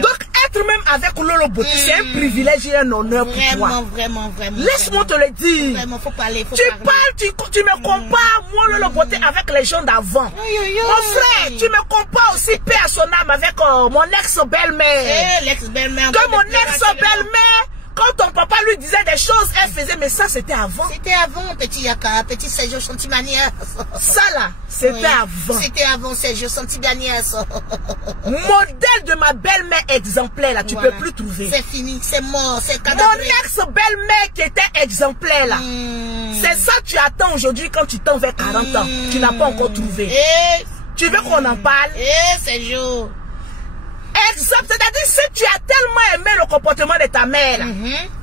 Donc être même avec Lolo Beauté, c'est un privilège et un honneur pour toi. Vraiment. Laisse-moi te le dire. Vraiment, faut parler. Tu me compares, moi, Lolo Beauté, avec les gens d'avant. Mon frère, tu me compares aussi, paix à son âme, avec mon ex-belle-mère. L'ex-belle-mère. Que mon ex-belle-mère, quand ton papa lui disait des choses, elle faisait, mais ça c'était avant. C'était avant, petit Yaka, petit Sergio Chantimanias. Ça là, c'était avant. C'était avant, Sergio Chantimanias. Modèle de ma belle-mère exemplaire là, tu peux plus trouver. C'est fini, c'est mort, c'est cadavre. Mon ex-belle-mère qui était exemplaire là. C'est ça que tu attends aujourd'hui quand tu tends vers 40 ans. Tu n'as pas encore trouvé. Tu veux qu'on en parle? Sergio. exemple, c'est-à-dire si tu as tellement aimé le comportement de ta mère,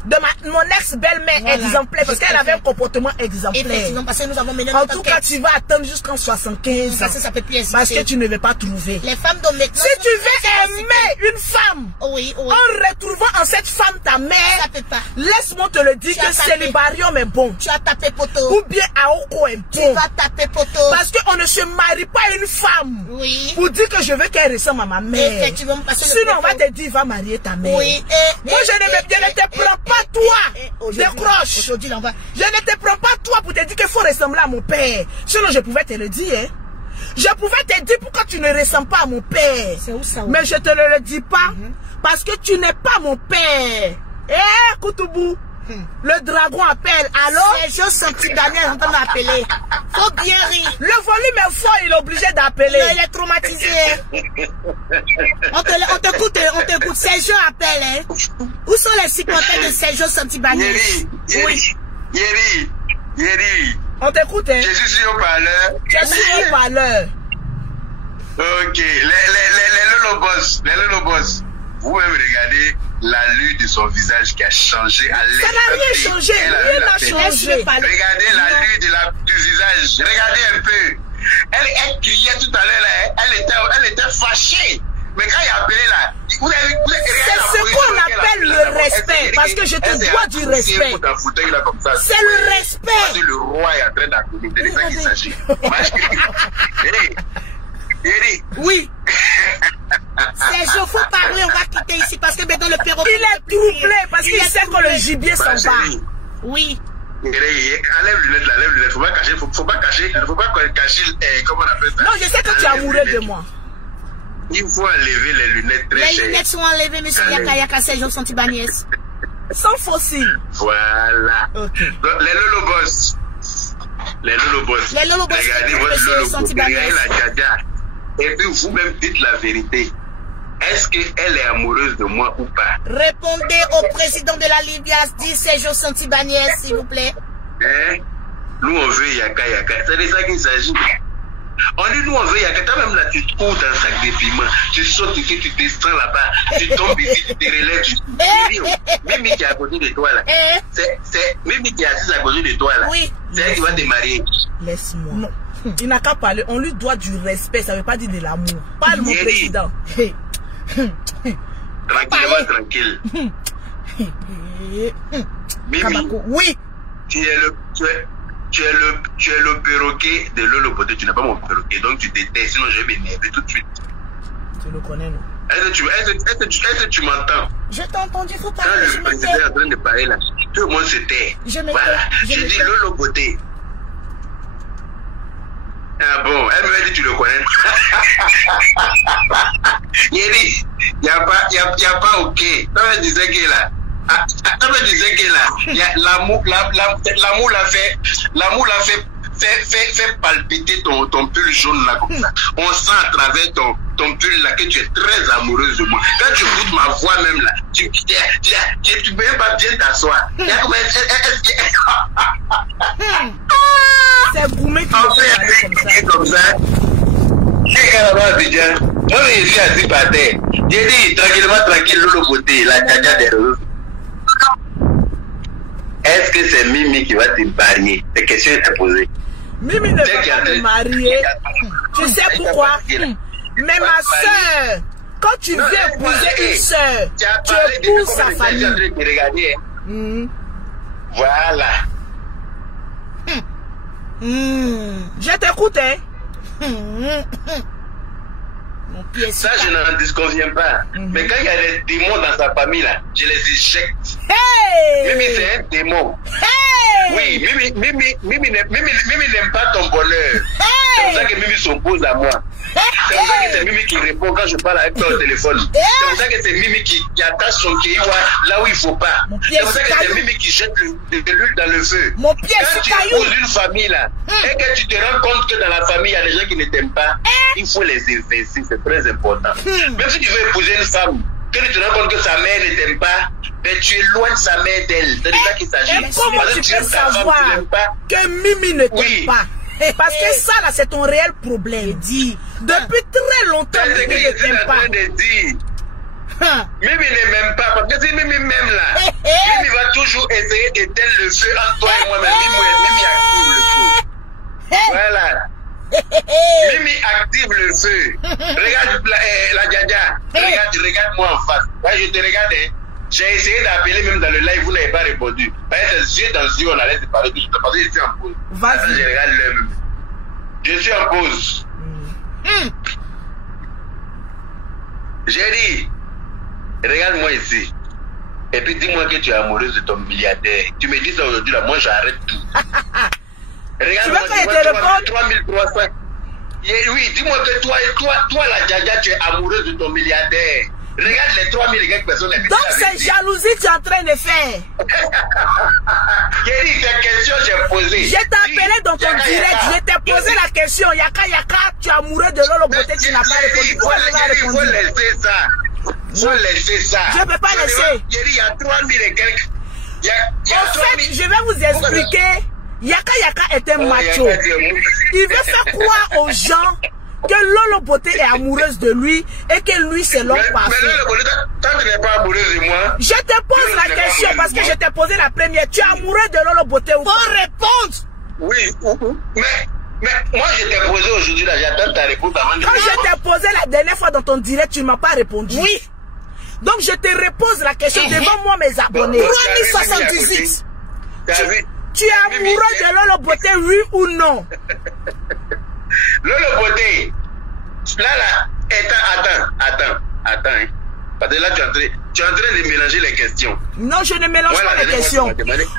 de mon ex-belle-mère exemplaire, parce qu'elle avait un comportement exemplaire. Effectivement, parce que nous avons mené en tout cas, tu vas attendre jusqu'en 75 ans. Ça peut plus exister. Parce que tu ne veux pas trouver. Les femmes de maintenant. Si tu veux aimer une femme, oui. en retrouvant en cette femme ta mère, ça peut pas. Laisse-moi te le dire que célibarium est bon. Tu as tapé poteau. Ou bien Aoko est bon. Tu vas taper poteau. Parce qu'on ne se marie pas à une femme. Oui. Pour dire que je veux qu'elle ressemble à ma mère. Effectivement, sinon, on va te dire, va marier ta mère. Oui. Moi, je ne te prends pas toi. Décroche. Aujourd'hui, là, je ne te prends pas toi pour te dire qu'il faut ressembler à mon père. Sinon, je pouvais te le dire. Hein. Je pouvais te dire pourquoi tu ne ressembles pas à mon père. C'est où ça? Mais je te le dis pas. Parce que tu n'es pas mon père. Eh, Koutoubou. Le dragon appelle. Allô? Les gens sont petits Daniel en train d'appeler. Faut bien rire. Le volume est fort, il est obligé d'appeler. Il est traumatisé. On t'écoute, Ces gens appellent. Hein. Où sont les supporters de ces gens Santibaniès? Yeri. On t'écoute, hein? Je suis sur le parleur. Tu es sur le parleur. Ok. Les Lolobos. Vous-même regardez l'allure de son visage qui a changé à l'aise. Ça n'a rien changé. Rien n'a changé. Regardez l'allure du visage. Regardez un peu. Elle criait tout à l'heure là. Elle était fâchée. Mais quand il a appelé là, c'est ce qu'on appelle le respect. Parce que je te dois du respect. C'est le respect. Le roi est en train d'appeler. C'est de ça qu'il s'agit. Oui. C'est je faut parler, on va quitter ici parce que maintenant le perroquet. Il est troublé parce qu'il sait que le gibier s'en va. Oui. Enlève lunettes là, lève lunettes. Faut pas cacher, comment on appelle ça? Non, je sais que tu es amoureux de moi. Il faut enlever les lunettes très chères. Les lunettes sont enlevées, monsieur Yaka Sergio Santibaniès. Sans fossile. Voilà. Okay. Donc, les Lolobos. Regardez votre Lolobo. Regardez la Djadia. Et puis vous-même dites la vérité. Est-ce qu'elle est amoureuse de moi ou pas? Répondez au président de la Libya, dit Sergio Santibaniès, s'il vous plaît. Nous on veut Yaka. C'est de ça qu'il s'agit. On dit nous on veut Yaka. Toi même là tu te cours dans un sac de piment. Tu sautes ici, tu descends là-bas. Tu tombes ici, tu te relèves. Mimi qui est à côté de toi là. C'est Mimi qui est assise à côté de toi là. Oui. C'est elle qui va te marier. Laisse-moi. Non. Il n'a qu'à parler. On lui doit du respect. Ça ne veut pas dire de l'amour. Parle mon président. Tranquille. Mimi. Oui. Tu es le perroquet de Loloboté. Tu n'es pas mon perroquet. Donc tu détestes. Sinon je vais m'énerver tout de suite. Tu le connais, non? Est-ce que tu m'entends? Je t'ai entendu, faut parler. Quand le président est en train de parler là, tout le monde se tait. Voilà. Je dis Loloboté. Ah bon, elle me dit tu le connais. Yeri, il n'y a pas ok. Ça me disait que là. L'amour l'a fait palpiter ton pull jaune là comme ça. On sent à travers ton pull là que tu es très amoureuse de moi. Quand tu écoutes ma voix même là, tu peux même pas bien t'asseoir. C'est Goumé qui me fait parler comme ça. Moi je suis assis par terre. J'ai dit tranquille, Loloboté, la Djadia des roses. Est-ce que c'est Mimi qui va te marier? La question est posée. Mimi ne va pas me marier. Tu sais pourquoi? Mais ma soeur, quand tu viens épouser une soeur, tu épouses sa famille. Voilà. Je t'écoute, hein? Ça, je n'en disconviens pas. Mais quand il y a des démons dans sa famille, là, je les éjecte. Mimi, c'est un démon. Oui, Mimi n'aime pas ton bonheur. C'est pour ça que Mimi s'oppose à moi. C'est pour ça que c'est Mimi qui répond quand je parle avec toi au téléphone. C'est pour ça que c'est Mimi qui attache son kéiwa là où il ne faut pas. C'est pour ça que c'est Mimi qui jette de l'huile dans le feu. Quand tu épouses une famille là, et que tu te rends compte que dans la famille, il y a des gens qui ne t'aiment pas, il faut les investir, c'est très important. Même si tu veux épouser une femme, que tu te rends compte que sa mère ne t'aime pas, mais tu éloignes sa mère d'elle. C'est de ça qu'il s'agit. Et comment tu peux savoir que Mimi ne t'aime pas? Parce que ça là, c'est ton réel problème. Depuis très longtemps, Mimi ne t'aime pas. Mimi ne m'aime pas. Parce que si Mimi m'aime là, Mimi va toujours essayer d'éteindre le feu entre toi et moi-même. Mimi active le feu. Voilà. Mimi active le feu. Regarde la Djadja. Regarde-moi en face. Ouais, je te regarde. J'ai essayé d'appeler même dans le live, vous n'avez pas répondu. Yeux dans yeux, on allait se parler. Je te pensais que je suis en pause. Vas-y. Je regarde l'homme. Je suis en pause. J'ai dit, regarde-moi ici. Et puis dis-moi que tu es amoureuse de ton milliardaire. Tu me dis ça aujourd'hui, là, moi j'arrête tout. Regarde-moi, tu vois 3300. Oui, dis-moi que toi, la Djadja, tu es amoureuse de ton milliardaire. Regarde les 3000 et quelques personnes. Donc c'est jalousie que tu es en train de faire. J'ai dit, tes questions, j'ai posé. Je t'ai appelé dans ton direct, je t'ai posé la question. Yaka, tu es amoureux de Lolo Beauté, tu n'as pas répondu. Il faut laisser ça. Il faut laisser ça. Je ne peux pas laisser. J'ai dit, il y a 3000 et quelques. En fait, je vais vous expliquer. Yaka est un macho. Il veut faire croire aux gens que Lolo Beauté est amoureuse de lui et que lui c'est l'homme parfait. Mais Lolo Beauté, tant que tu n'es pas amoureuse de moi. Je te pose la question parce que je t'ai posé la première. Tu es amoureux de Lolo Beauté ou pas? Faut répondre. Oui, mais moi je t'ai posé aujourd'hui là, j'attends ta réponse avant de... Quand je t'ai posé la dernière fois dans ton direct, tu ne m'as pas répondu. Oui. Donc je te repose la question devant moi mes abonnés. 3078. Tu es amoureux de Lolo Beauté, oui ou non? Lolo Beauté, là, attends. Hein. Parce que là, tu es en train de mélanger les questions. Non, je ne mélange pas les questions.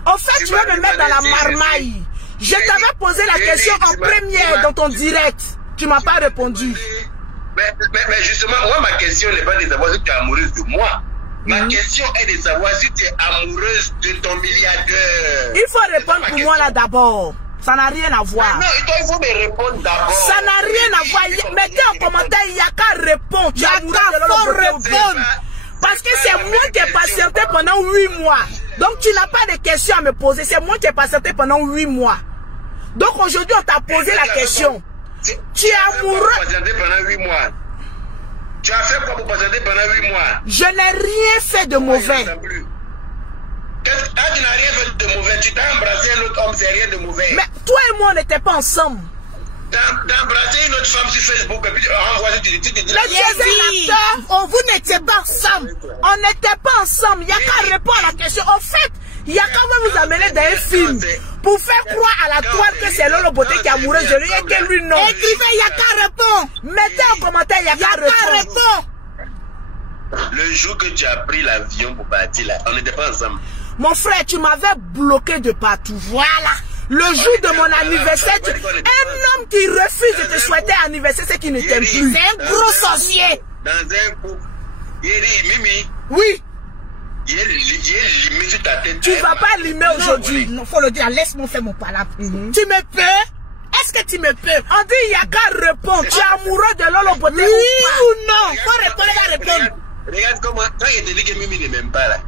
En fait, tu vas me mettre dans la marmaille. Je t'avais posé la question en première dans ton direct. Tu ne m'as pas répondu. Mais justement, moi, ma question n'est pas de savoir si tu es amoureuse de moi. Ma question est de savoir si tu es amoureuse de ton milliardaire. Il faut répondre pour moi là d'abord. Ça n'a rien à voir. Non, il faut me répondre d'abord. Ça n'a rien à voir. Mettez en commentaire, Yaka répond. Tu as répondre. Parce que c'est moi qui ai patienté pendant 8 mois. Donc tu n'as pas de questions à me poser. C'est moi qui ai patienté pendant 8 mois. Donc aujourd'hui, on t'a posé la question. Tu es amoureux. Pendant 8 mois. Tu as fait quoi pour patienter pendant 8 mois? Je n'ai rien fait de mauvais. Tu n'as rien fait de mauvais. Tu t'as embrassé un autre homme, c'est rien de mauvais. Mais toi et moi, on n'était pas ensemble. D'embrasser une autre femme sur Facebook et puis envoyer tu dis... Mais tu es un acteur, vous n'étiez pas ensemble. On n'était pas ensemble. Yaka répond à la question. En fait, Yaka va vous amener dans un film pour faire croire à la toile que c'est Lolo Beauté qui est amoureuse de lui et que lui non. Écrivez Yaka répond. Mettez en commentaire Yaka répond. Le jour que tu as pris l'avion pour partir là, on n'était pas ensemble. Mon frère, tu m'avais bloqué de partout. Voilà. Le jour de mon anniversaire, un homme qui refuse de te souhaiter anniversaire, c'est qu'il ne t'aime plus. C'est un gros sorcier. Dans un couple, Mimi. Oui. Il est limé sur ta tête. Tu ne vas pas limer aujourd'hui. Non, faut le dire. Laisse-moi faire mon palabre. Tu me peux? Est-ce que tu me peux? On dit Yaka répond. Tu es amoureux de Lolo Beauté ou non? Faut répondre, il va répondre. Regarde comment, quand il te dit que Mimi ne m'aime pas là.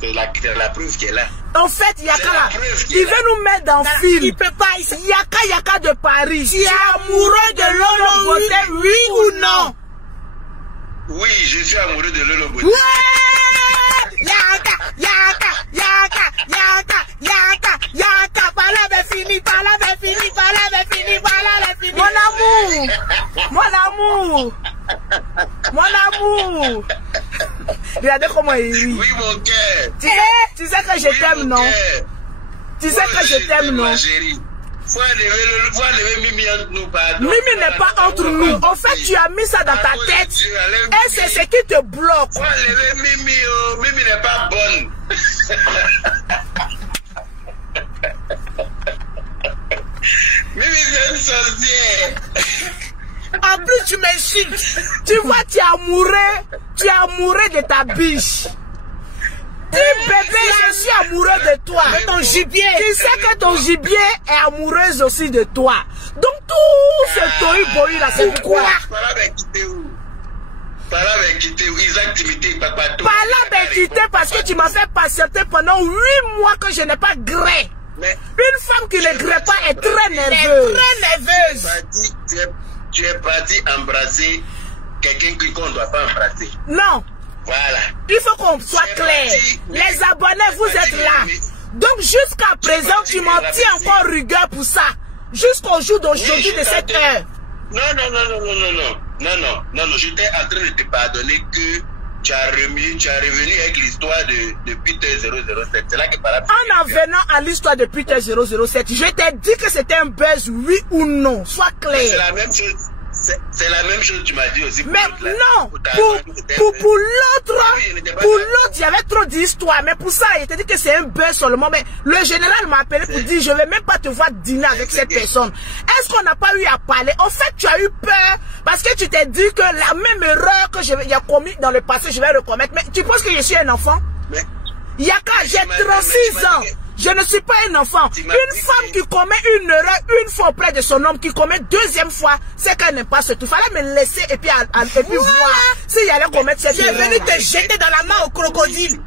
C'est la preuve qu'elle est là. En fait, Yaka là, il veut nous mettre dans le film. Il peut pas ici. Yaka de Paris. Tu es amoureux de Lolo Beauté, oui ou non? Oui, je suis amoureux de Lolo Beauté. Ouais! Yaka. Parole est finie. Mon amour. Regardez comment il rit. Oui, mon cœur. Tu sais que je t'aime, non? Tu sais que je t'aime, non? Faut enlever Mimi entre nous, pardon. Mimi n'est pas entre nous. En fait, tu as mis ça dans ta tête. Et c'est ce qui te bloque. Faut enlever Mimi. Mimi n'est pas bonne. Mimi, c'est une sorcière. En plus, tu m'insultes. Tu vois, tu es amoureux de ta biche. Dis bébé, je suis amoureux de toi. De ton gibier. Tu sais que ton gibier est amoureuse aussi de toi. Donc tout ce tohu-bohu là, c'est pourquoi? Parla quitté parce que tu m'as fait patienter pendant 8 mois que je n'ai pas gré. Une femme qui ne grée pas est très nerveuse. Tu es parti embrasser quelqu'un qu'on ne doit pas embrasser. Non. Voilà. Il faut qu'on soit clair. Les abonnés, vous êtes là. Donc jusqu'à présent, tu m'en tiens encore rigueur pour ça. Jusqu'au jour d'aujourd'hui de cette heure. Non, j'étais en train de te pardonner que tu as revenu avec l'histoire de Peter 007. C'est là que par là. En venant à l'histoire de Peter 007, je t'ai dit que c'était un buzz, oui ou non. Sois clair. C'est la même chose. C'est la même chose que tu m'as dit aussi. Mais non, pour l'autre, il y avait trop d'histoires. Mais pour ça, il t'a dit que c'est un buzz seulement. Mais le général m'a appelé pour dire, je ne vais même pas te voir dîner avec cette personne. Est-ce qu'on n'a pas eu à parler? En fait, tu as eu peur parce que tu t'es dit que la même erreur que j'ai commis dans le passé, je vais recommettre. Mais tu penses que je suis un enfant? Il y a qu'à, j'ai 36 ans. Je ne suis pas un enfant. Une femme qui commet une erreur une fois auprès de son homme, qui commet deuxième fois, c'est qu'elle n'aime pas ce tout. Fallait me laisser et puis voir s'il allait commettre cette erreur. J'ai venu te jeter dans la main au crocodile.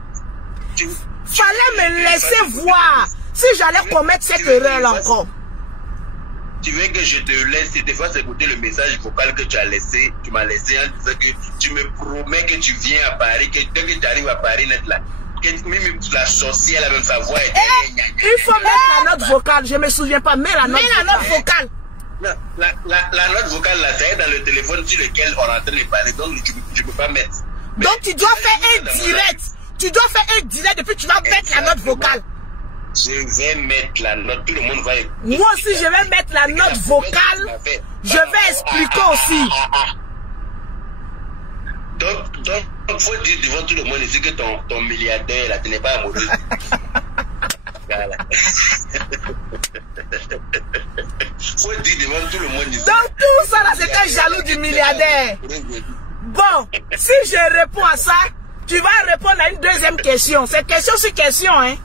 Fallait me laisser voir si j'allais commettre cette erreur-là encore. Tu veux que je te laisse et te fasse écouter le message vocal que tu as laissé, tu m'as laissé en disant que tu me promets que tu viens à Paris, que dès que tu arrives à Paris, net là. Même la sorcière, elle a même sa voix. Il faut mettre la note vocale. Je ne me souviens pas. Mets la note vocale. La note vocale, là, c'est dans le téléphone sur lequel on est en train de parler. Donc, je ne peux pas mettre. Donc, tu dois faire un direct. Tu dois faire un direct et puis tu vas mettre la note vocale. Je vais mettre la note. Tout le monde va écouter. Moi aussi, je vais mettre la note vocale. Je vais expliquer aussi. Donc, il faut dire devant tout le monde ici que ton milliardaire, là, tu n'es pas amoureux. Voilà. Faut dire devant tout le monde ici. Donc, tout ça, là, c'est un jaloux du milliardaire. Bon, si je réponds à ça, tu vas répondre à une deuxième question. C'est question sur question, hein.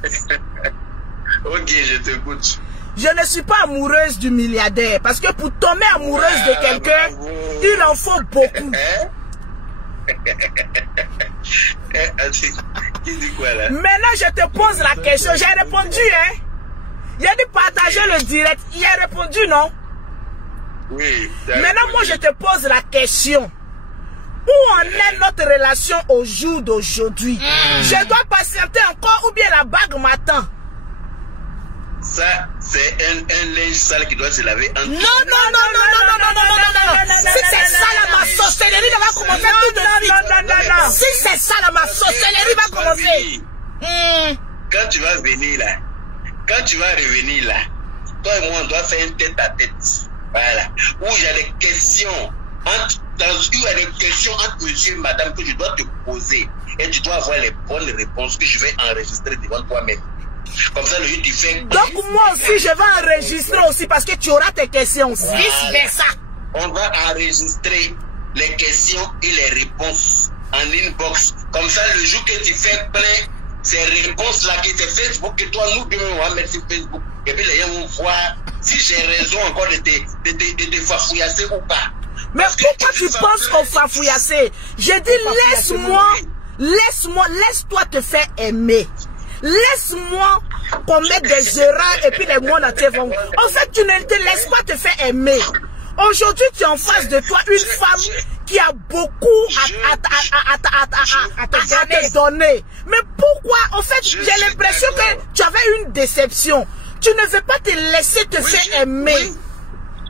Ok, je t'écoute. Je ne suis pas amoureuse du milliardaire. Parce que pour tomber amoureuse de quelqu'un, il en faut beaucoup. Maintenant, je te pose la question. J'ai répondu, hein. Il a dit partager le direct. Il a répondu, non? Oui. Maintenant, moi, je te pose la question. Où en est notre relation au jour d'aujourd'hui? Je dois patienter encore ou bien la bague m'attend? Ça, c'est un linge sale qui doit se laver en Non. Si c'est ça, là, ma sorcellerie va commencer tout de suite. Non. Si c'est ça, là, ma sorcellerie va commencer. Quand tu vas venir là, quand tu vas revenir là, toi et moi, on doit faire une tête à tête. Voilà. Où il y a des questions entre monsieur et madame que je dois te poser. Et tu dois avoir les bonnes réponses que je vais enregistrer devant toi-même. Comme ça, le jour tu fais. Donc, moi aussi, je vais enregistrer aussi parce que tu auras tes questions. Vice versa. On va enregistrer les questions et les réponses en inbox. Comme ça, le jour que tu fais plein ces réponses-là, que c'est Facebook, et toi, nous, on va mettre sur Facebook. Et puis, les gens vont voir si j'ai raison encore de te fafouillasser ou pas. Mais pourquoi tu penses qu'on fafouillasser? J'ai dit, laisse-toi te faire aimer. Laisse-moi commettre des erreurs et puis les mots entiers vont. En fait, tu ne te laisses pas te faire aimer. Aujourd'hui, tu es en face de toi une femme qui a beaucoup à te donner. Mais pourquoi? En fait, j'ai l'impression que tu avais une déception. Tu ne veux pas te laisser te faire aimer. Oui.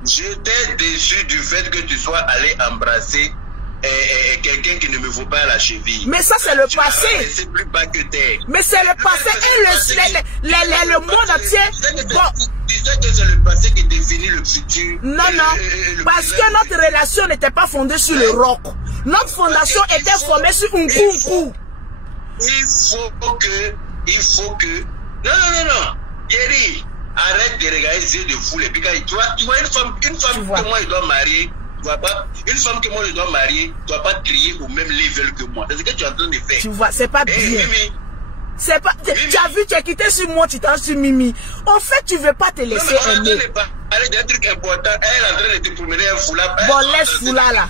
J'étais déçu du fait que tu sois allé embrasser quelqu'un qui ne me vaut pas la cheville. Mais ça, c'est le passé. C'est plus bas que terre. Mais c'est le passé et le monde entier. Tu sais que c'est le passé qui définit le futur. Non, parce que notre relation n'était pas fondée sur le roc. Notre fondation était formée sur un coup. Il faut que... Non. Thierry, arrête de regarder les yeux de fou. Et puis tu vois une femme que moi je dois marier. Une femme que moi je dois marier ne doit pas crier au même level que moi. C'est ce que tu es en train de faire. Tu vois, c'est pas bien. C'est pas. Tu as vu, tu as quitté sur moi, tu t'en sur Mimi. En fait, tu veux pas te laisser aimer. Elle est un truc important. Elle est en train de te promener un foulard. Bon, laisse foulard là.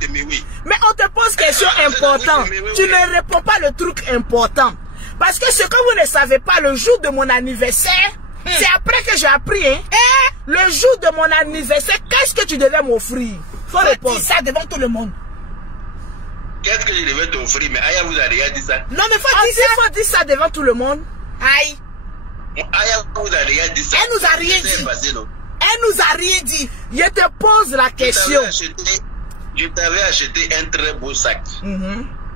Mais on te pose question importante. Tu ne réponds pas le truc important. Parce que ce que vous ne savez pas, le jour de mon anniversaire, c'est après que j'ai appris, hein. Le jour de mon anniversaire, qu'est-ce que tu devais m'offrir? Faut répondre. Dis ça devant tout le monde. qu'est-ce que je devais t'offrir? Mais Aya vous a déjà dit ça. Non, mais faut dire ça devant tout le monde. Aïe. Aya vous a déjà dit ça. Elle nous a rien dit. Elle nous a rien dit. Je te pose la question. Je t'avais acheté un très beau sac.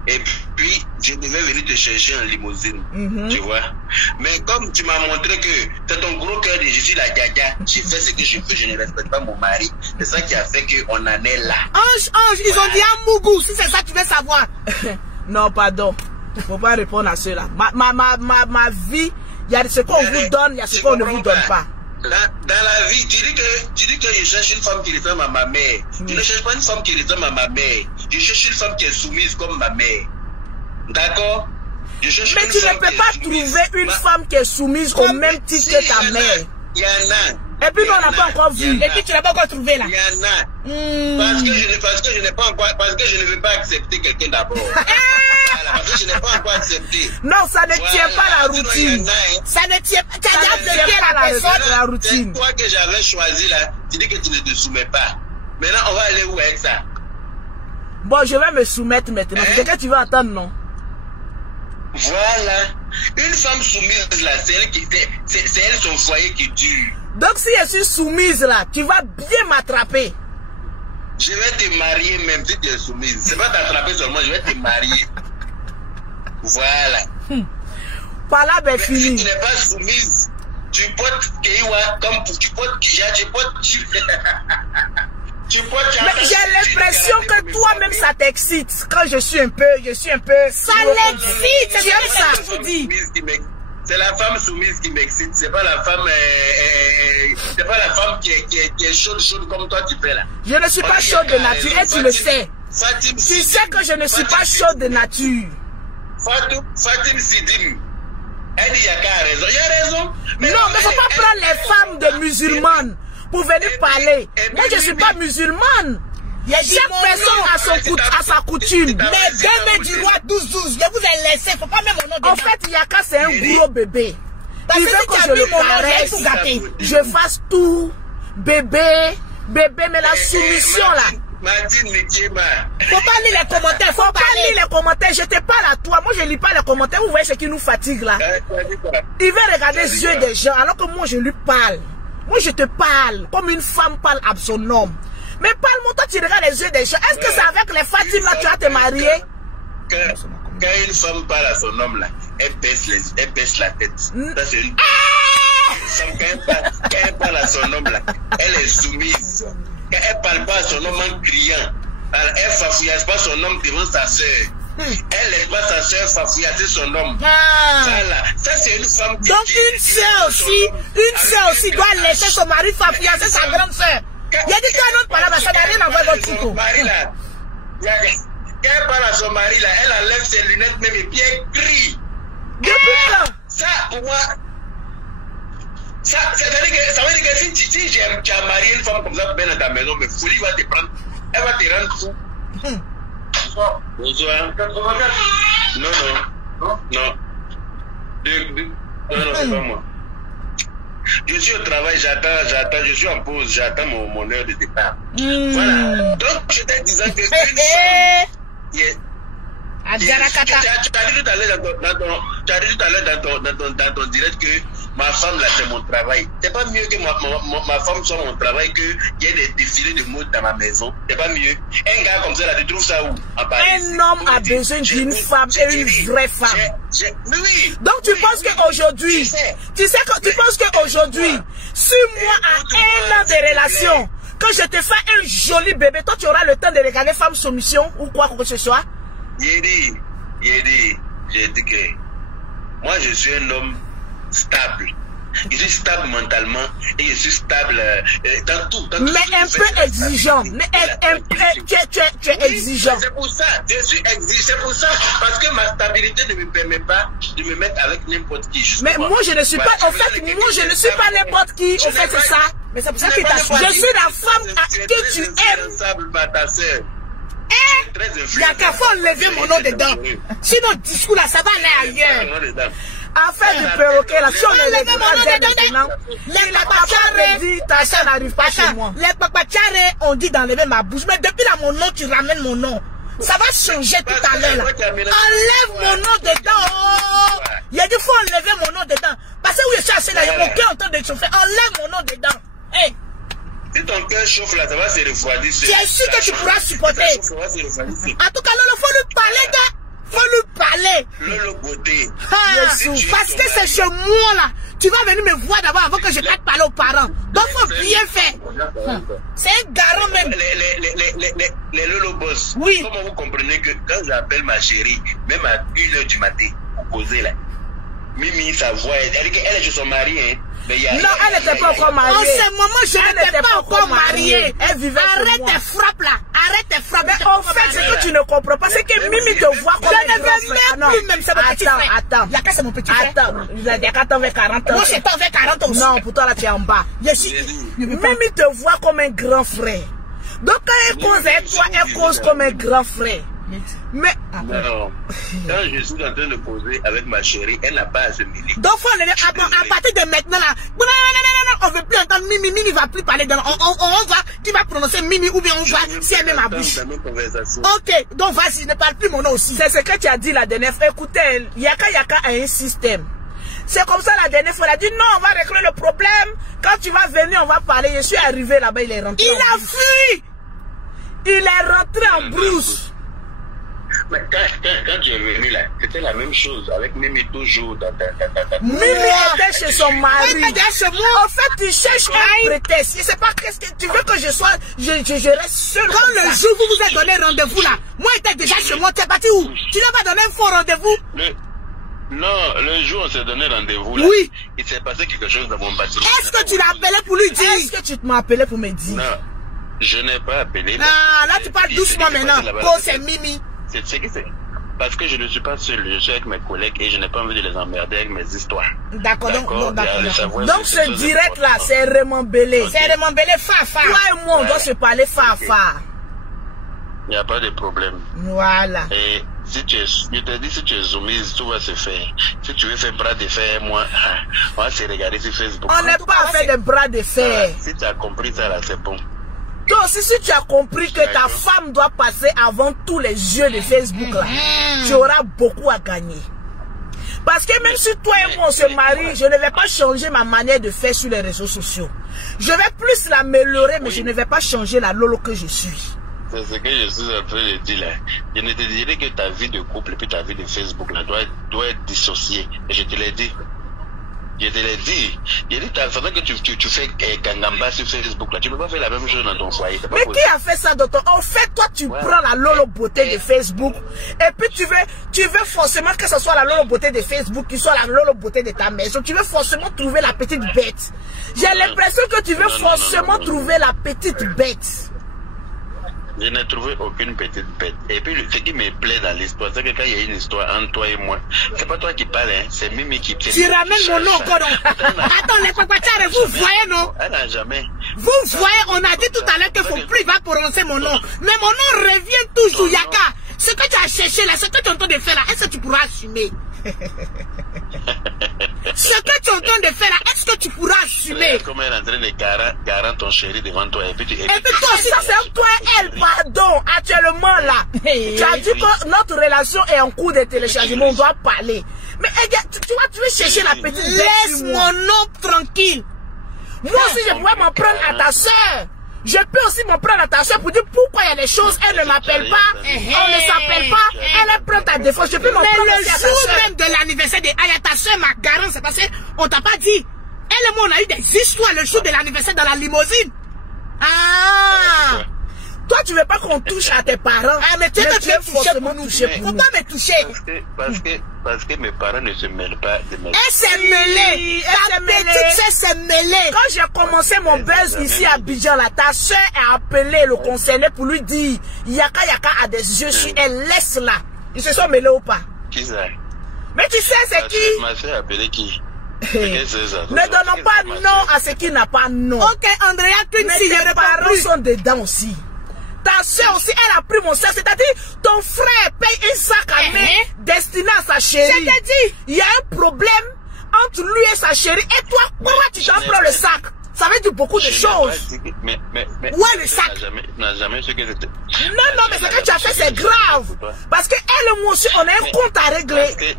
Et puis, je devais venir te chercher en limousine. Tu vois. Mais comme tu m'as montré que c'est ton gros cœur de je suis la gaga, j'ai fait ce que je veux, je ne respecte pas mon mari. C'est ça qui a fait qu'on en est là. Ange, ils ont dit à Mougou, si c'est ça que tu veux savoir. Non, pardon. Faut pas répondre à cela. Ma vie, il y a ce qu'on vous donne, il y a ce qu'on ne vous donne pas. Dans la vie, tu dis que je cherche une femme qui ressemble à ma mère. Je ne cherche pas une femme qui ressemble à ma mère. Je cherche une femme qui est soumise comme ma mère. D'accord? Mais tu ne peux pas trouver une femme qui est soumise au même titre que ta mère. Il y en a. Et puis on n'a pas encore vu. Et puis tu n'as pas encore trouvé là. Il y en a. Parce que je n'ai pas encore, parce que je ne veux pas accepter quelqu'un d'abord. Parce que je n'ai pas encore accepté. Non, ça ne tient pas la routine. Ça ne tient pas. Tu as déjà bloqué la personne. La routine. C'est toi que j'avais choisi là. Tu dis que tu ne te soumets pas. Maintenant, on va aller où avec ça? Bon, je vais me soumettre maintenant. C'est ce que tu veux attendre, non? Voilà. Une femme soumise là, c'est elle son foyer qui dure. Donc si je suis soumise là, tu vas bien m'attraper. Je vais te marier même si tu es soumise. C'est pas t'attraper seulement, je vais te marier. Voilà. Par là, ben fini. Si tu n'es pas soumise, tu portes Keiwa comme tu portes Kia, tu portes... Mais j'ai l'impression que toi-même ça t'excite. Quand je suis un peu... Ça l'excite, c'est ça que je vous dis. C'est la femme soumise qui m'excite. C'est pas la femme... c'est pas la femme qui est chaude comme toi tu fais là. Je ne suis pas chaude de nature et tu le sais. Tu sais que je ne suis pas chaude de nature. Fatim Sidim. Elle dit Yaka a raison. Il a raison. Non, mais faut pas prendre les femmes de musulmanes pour venir parler. Moi, je ne suis pas musulmane. Chaque personne a sa coutume. Mais demain du roi 12-12, je vous ai laissé. Faut pas mettre mon nom dedans. En fait, Yaka, c'est un gros bébé. Parce Il veut que je le caresse, je fasse tout. Bébé, mais la soumission là. Faut pas lire les commentaires. Faut pas lire les commentaires. Je te parle à toi. Moi, je lis pas les commentaires. Vous voyez ce qui nous fatigue là. Il veut regarder les yeux des gens alors que moi, je lui parle. Moi, je te parle comme une femme parle à son homme. Mais parle-moi, toi, tu regardes les yeux des gens. Est-ce que c'est avec les Fatim là tu vas te marier? Quand une femme parle à son homme là, elle baisse la tête. Ça, c'est une... Quand elle parle à son homme là, elle est soumise. Quand elle parle pas à son homme en criant, elle fafouillasse pas son homme devant sa soeur. Elle laisse pas sa soeur fafouillasser son homme. Voilà. Ça c'est une femme qui... Donc une soeur aussi doit laisser son mari fafouillasser sa grande soeur. Il y a dit qu'un autre parle, ça n'a rien à voir avec votre truc. Quand elle parle à son mari là, elle enlève ses lunettes même et puis elle crie. Ça pour moi... Ça veut dire que si tu as marié une femme comme ça bien dans ta maison, mais folie va te prendre, elle va te rendre fou. Bonsoir. Non, c'est pas moi. Je suis au travail, j'attends, je suis en pause, j'attends mon heure de départ. Voilà. Donc, je te disais que une femme... Tu as dit tout à l'heure dans ton direct que ma femme là c'est mon travail. C'est pas mieux que ma femme soit mon travail qu'il y ait des défilés de mode dans ma maison. C'est pas mieux. Un gars comme ça là, tu trouves ça où? Un homme a besoin d'une femme et une vraie femme. Oui. Donc tu penses qu'aujourd'hui, tu penses qu'aujourd'hui, si moi à 1 an de relation, quand je te fais un joli bébé, toi tu auras le temps de regarder femme soumission ou quoi que ce soit? J'ai dit que moi je suis un homme stable. Je suis stable mentalement et je suis stable dans tout. Mais un peu exigeant. Tu es exigeant. C'est pour ça, je suis exigeant. C'est pour ça, parce que ma stabilité ne me permet pas de me mettre avec n'importe qui. Mais moi je ne suis pas, en fait, moi je ne suis pas n'importe qui. En fait, c'est ça. Mais c'est pour ça que je suis la femme que tu aimes. Il y a qu'à faut enlever mon nom dedans. Sinon, discours là, ça va aller ailleurs. Affaire du perroquet là, si on ne lève pas maintenant, les papachare dit ta chaîne n'arrive pas chez moi. Les papachare ont dit d'enlever ma bouche, mais depuis là mon nom, tu ramènes mon nom. Ça va changer tout à l'heure. Enlève mon nom dedans. Oh. Il a dit faut enlever mon nom dedans. Parce que où je suis assis là, il y a mon cœur en train de chauffer. Enlève mon nom dedans. Hey. Si ton cœur chauffe là, ça va se refroidir. Tu es sûr que tu pourras supporter. En tout cas, Lolo, faut lui parler, gars. Faut lui parler. Lolo beauté. Parce que c'est chez moi là. Tu vas venir me voir d'abord avant que je t'aille parler aux parents. Donc faut bien faire. C'est un garant même. Les Lolo boss. Oui. Comment vous comprenez que quand j'appelle ma chérie, même à 1h du matin, pour causer là, Mimi, sa voix, elle dit qu'elle est chez son mari, hein. Non, elle n'était pas encore mariée. En ce moment, je n'étais pas encore mariée. Elle vivait chez moi. Arrête tes frappes là. Arrête tes frappes. Mais en fait, ce que tu ne comprends pas, c'est que Mimi te voit comme un grand frère. Plus même, c'est mon petit frère. Attends. Yaka, c'est mon petit frère. Attends. Yaka, t'en veux 40 ans. Moi, c'est t'en veux 40 ans aussi. Non, pour toi, là, tu es en bas. Mimi te voit comme un grand frère. Donc, quand elle cause avec toi, elle cause comme un grand frère. Mais non, quand je suis en train de causer avec ma chérie, elle n'a pas à se mêler. Donc à partir de maintenant là, on ne veut plus entendre Mimi, Mimi va plus parler de on va, tu vas prononcer Mimi ou bien on va si elle met ma bouche. Ok, donc vas-y, ne parle plus mon nom aussi. C'est ce que tu as dit la dernière fois. Écoutez, Yaka a un système. C'est comme ça la dernière fois, elle a dit non, on va régler le problème. Quand tu vas venir, on va parler. Je suis arrivé là-bas, il est rentré. Il a fui. Il est rentré en brousse. Mais quand tu es venu là, c'était la même chose avec Mimi toujours dans ta... Mimi était chez son mari. En fait, tu cherches un prétexte. Je sais pas qu'est-ce que tu veux que je sois. Je reste seul. Quand le jour où vous vous êtes donné rendez-vous là, moi j'étais déjà chez moi. Tu es parti où? Tu n'as pas donné un faux rendez-vous? Non, le jour où on s'est donné rendez-vous là, oui. Il s'est passé quelque chose dans mon bâtiment. Est-ce que tu l'as appelé pour lui dire? Est-ce que tu m'as appelé pour me dire? Non, je n'ai pas appelé. Ah, là tu parles doucement maintenant. Oh, c'est Mimi. C'est que c'est parce que je ne suis pas seul, je suis avec mes collègues et je n'ai pas envie de les emmerder avec mes histoires. D'accord, donc ce direct là, c'est Raymond Bélé. C'est Raymond Bélé, Fafa. Toi et moi, on doit se parler Fafa. Il n'y a pas de problème. Voilà. Et si tu es, je te dis, si tu es soumise, tout va se faire. Si tu veux faire bras de fer, moi, on va se regarder sur Facebook. On n'est pas à faire des bras de fer. Si tu as compris ça là, c'est bon. Toi aussi, si tu as compris que ta femme doit passer avant tous les yeux de Facebook là, tu auras beaucoup à gagner. Parce que même si toi et moi on se marie, je ne vais pas changer ma manière de faire sur les réseaux sociaux. Je vais plus l'améliorer, mais je ne vais pas changer la Lolo que je suis. C'est ce que je suis en train de dire là. Je ne te dirais que ta vie de couple et puis ta vie de Facebook là doit être dissociée. Et je te l'ai dit. Je te l'ai dit. J'ai dit, ta façon que tu fais Gangamba sur Facebook là, tu peux pas faire la même chose dans ton foyer. Mais qui a fait ça dans ton... En fait, toi, tu prends la Lolo beauté de Facebook et puis tu veux forcément que ce soit la Lolo beauté de Facebook qui soit la Lolo beauté de ta maison. Tu veux forcément trouver la petite bête. J'ai l'impression que tu veux forcément trouver la petite bête. Je n'ai trouvé aucune petite bête. Et puis, ce qui me plaît dans l'histoire, c'est que quand il y a une histoire entre toi et moi, c'est pas toi qui parles, hein, c'est Mimi qui... Tu ramènes mon nom encore. Attends, les papachars, vous voyez, non? Elle n'a jamais. Vous voyez, on a dit tout à l'heure qu'il ne faut plus va prononcer mon nom. Mais mon nom revient toujours, Yaka. Ce que tu as cherché là, ce que tu es en train de faire là, est-ce que tu pourras assumer? Ce que tu es en train de faire là, est-ce que tu pourras assumer? Comme elle est en train de garant ton chéri devant toi. Et puis toi aussi, c'est toi et elle, pardon, actuellement là. Tu as dit que notre relation est en cours de téléchargement, on doit parler. Mais tu veux chercher la petite bête. Laisse mon nom tranquille. Moi aussi, je pourrais m'en prendre à ta soeur. Je peux aussi m'en prendre à ta soeur pour dire pourquoi il y a des choses, elle ne m'appelle pas, on ne s'appelle pas, elle prend ta défense. Je peux m'en prendre aussi à ta soeur. Le jour même de l'anniversaire de Aya, ta soeur, ma garante, c'est parce qu'on t'a pas dit. Elle et moi, on a eu des histoires le jour de l'anniversaire dans la limousine. Ah! Toi, tu veux pas qu'on touche à tes parents. Ah, mais tu veux forcément toucher pour nous. Faut pas me toucher. Parce que mes parents ne se mêlent pas de mes... Elle s'est mêlée. Ta petite sœur s'est mêlée. Quand j'ai commencé mon buzz ici à Abidjan, là, ta soeur a appelé le concerné pour lui dire Yaka a des yeux sur elle, laisse là. Ils se sont mêlés ou pas? Qui ça? Mais tu sais c'est qui? Ma soeur a appelé qui? Ne donnons pas nom à ce qui n'a pas nom. Ok, Andrea, si les parents sont dedans aussi. Ta soeur aussi, elle a pris mon sac. C'est-à-dire, ton frère paye un sac à main destiné à sa chérie. C'est-à-dire, il y a un problème entre lui et sa chérie. Et toi, pourquoi tu t'en prends le sac? Ça veut dire beaucoup de choses. Mais ouais, le sac. N'a jamais su que c'était. Non, mais ce que tu as fait, c'est grave. Parce que elle et moi aussi, on a un compte à régler.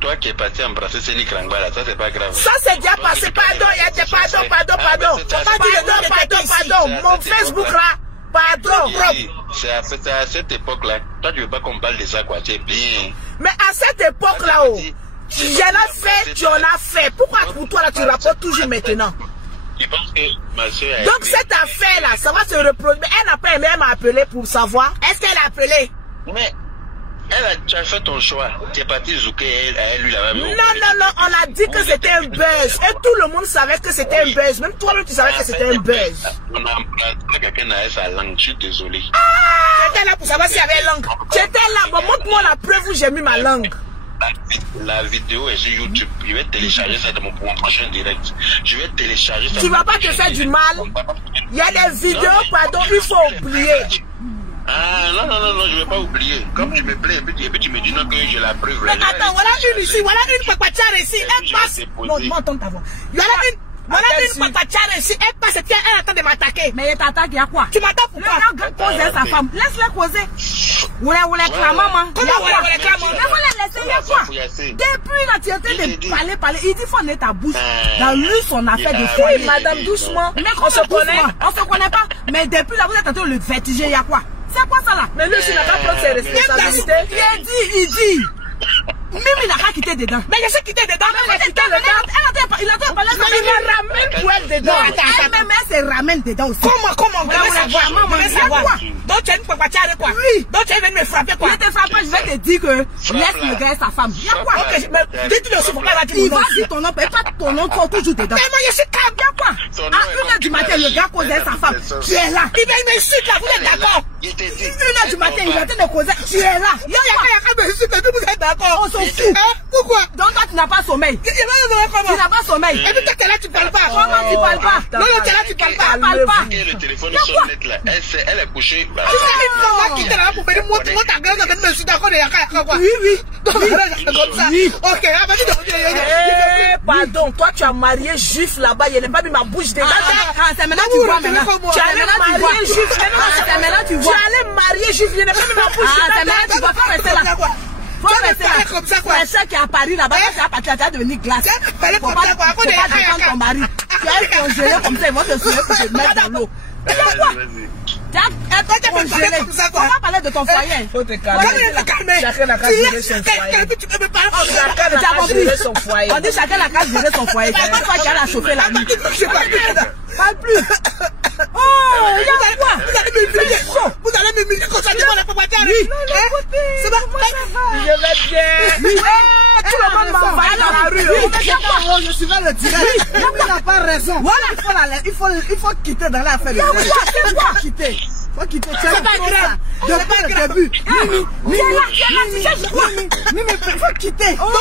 Toi qui es parti embrasser Céline Krangba, là, ça c'est pas grave. Ça c'est déjà passé, pardon, il y a des pardon. Mon Facebook là, pardon. C'est à cette époque-là. Toi tu veux pas qu'on parle de ça, quoi, c'est bien. Mais à cette époque-là, oh, j'en ai fait, tu en as fait. Pourquoi pour toi là, tu rapportes toujours maintenant? Je pense que ma soeur donc cette affaire-là, ça va se reproduire. Elle n'a pas aimé m'appeler pour savoir. Est-ce qu'elle a appelé? Mais... tu as fait ton choix. Tu es parti zouker elle lui là-bas. Non, on a dit que c'était un buzz. Et tout le monde savait que c'était un buzz. Même toi, tu savais que c'était un buzz. On a emprunté quelqu'un à sa langue. Je suis désolé. Tu étais là pour savoir s'il y avait langue. Tu étais là. Bon, montre-moi la preuve où j'ai mis ma langue. La vidéo est sur YouTube. Je vais télécharger ça de mon prochain direct. Je vais télécharger ça. Tu vas pas te faire du mal. Il y a des vidéos, pardon, il faut oublier. Ah non, je vais pas oublier. Comme tu me plais, et puis tu me dis non que j'ai la preuve. Mais attends, voilà une ici, voilà une papachare ici, elle passe. Non, m'entends ta voix. Voilà une papachare ici, elle passe et puis elle attend de m'attaquer. Mais elle t'attaque, il y a quoi? Tu m'attends pourquoi? Le gars cause sa femme. Laisse-la causer. Oula, maman. Comment oula, maman? Laisse-la laisser, il y a quoi? Depuis là, tu étais de parler. Il dit faut mettre ta bouche dans lui son affaire de foyer. Oui, madame, doucement. On se connaît. On se connaît pas. Mais depuis là, vous êtes en train de le vertiger, il y a quoi? C'est quoi ça là? Mais lui, il n'a pas pris ses responsabilités. Il dit. Même il n'a pas quitté dedans. Mais je sais quitté dedans. Il a quitté dedans. Il a parlé de il ramène pour elle dedans. Elle se ramène dedans aussi. Comment? On veut savoir. Donc tu as une papachare quoi? Oui. Donc tu viens de me frapper quoi? Je te frappe pas, je vais te dire que laisse le gars et sa femme. Il y a quoi? Dis-tu le souffle pas là. Il va dire ton nom, pas ton nom, toi toujours dedans. Mais moi je suis calme. Il y a quoi? À 1h du matin, le gars causait sa femme. Tu es là. Il m'insulte là, vous êtes d'accord? 1h du matin, il va te causer. Tu es là. Il y a quoi? Vous êtes d'accord? On s'en fout. Pourquoi? Donc toi tu n'as pas sommeil. Tu n'as pas sommeil. Et puis toi t'es là, tu parles pas. Comment tu parles pas? Non, t'es là, tu parles pas. Parle pas. Le téléphone sonne net là. Elle est couchée. Qui t'es là pour me dire, moi ta gueule, je me suis d'accord, il y a quoi? Oui. Donc, comme ça. Ok, pardon, toi tu as marié juif là-bas, il n'a pas mis ma bouche dedans. C'est maintenant tu vois maintenant. Tu allais marier juif. C'est maintenant tu vois. Tu allais marier juif, il n'a pas mis ma bouche dedans. C'est maintenant tu vois, faut rester là. Faut rester là. Comme ça quoi. C'est ça qui est à Paris là-bas, tu as parti, tu as devenu glace. Faut pas défendre ton mari. Tu as congélé comme ça, ils vont te soulever pour te mettre dans l'eau. Tu as quoi? On va parler de ton foyer. Faut te calmer. Chacun n'a qu'à gérer son foyer. Chacun n'a qu'à gérer son foyer. On dit chacun n'a qu'à gérer son foyer. C'est pas toi qui as la chauffer la nuit. Parle plus. Oh, il y a quoi? Vous allez me humilier comme ça devant la papachare. Oui. C'est bon. Je vais bien. Tout le monde va envahir dans la rue. Je suis dans le direct. Il n'a pas raison. Voilà, il faut quitter dans l'affaire. Il faut quitter. Faut quitter. C'est pas grave. Depuis le début. Mimi, faut quitter. On est.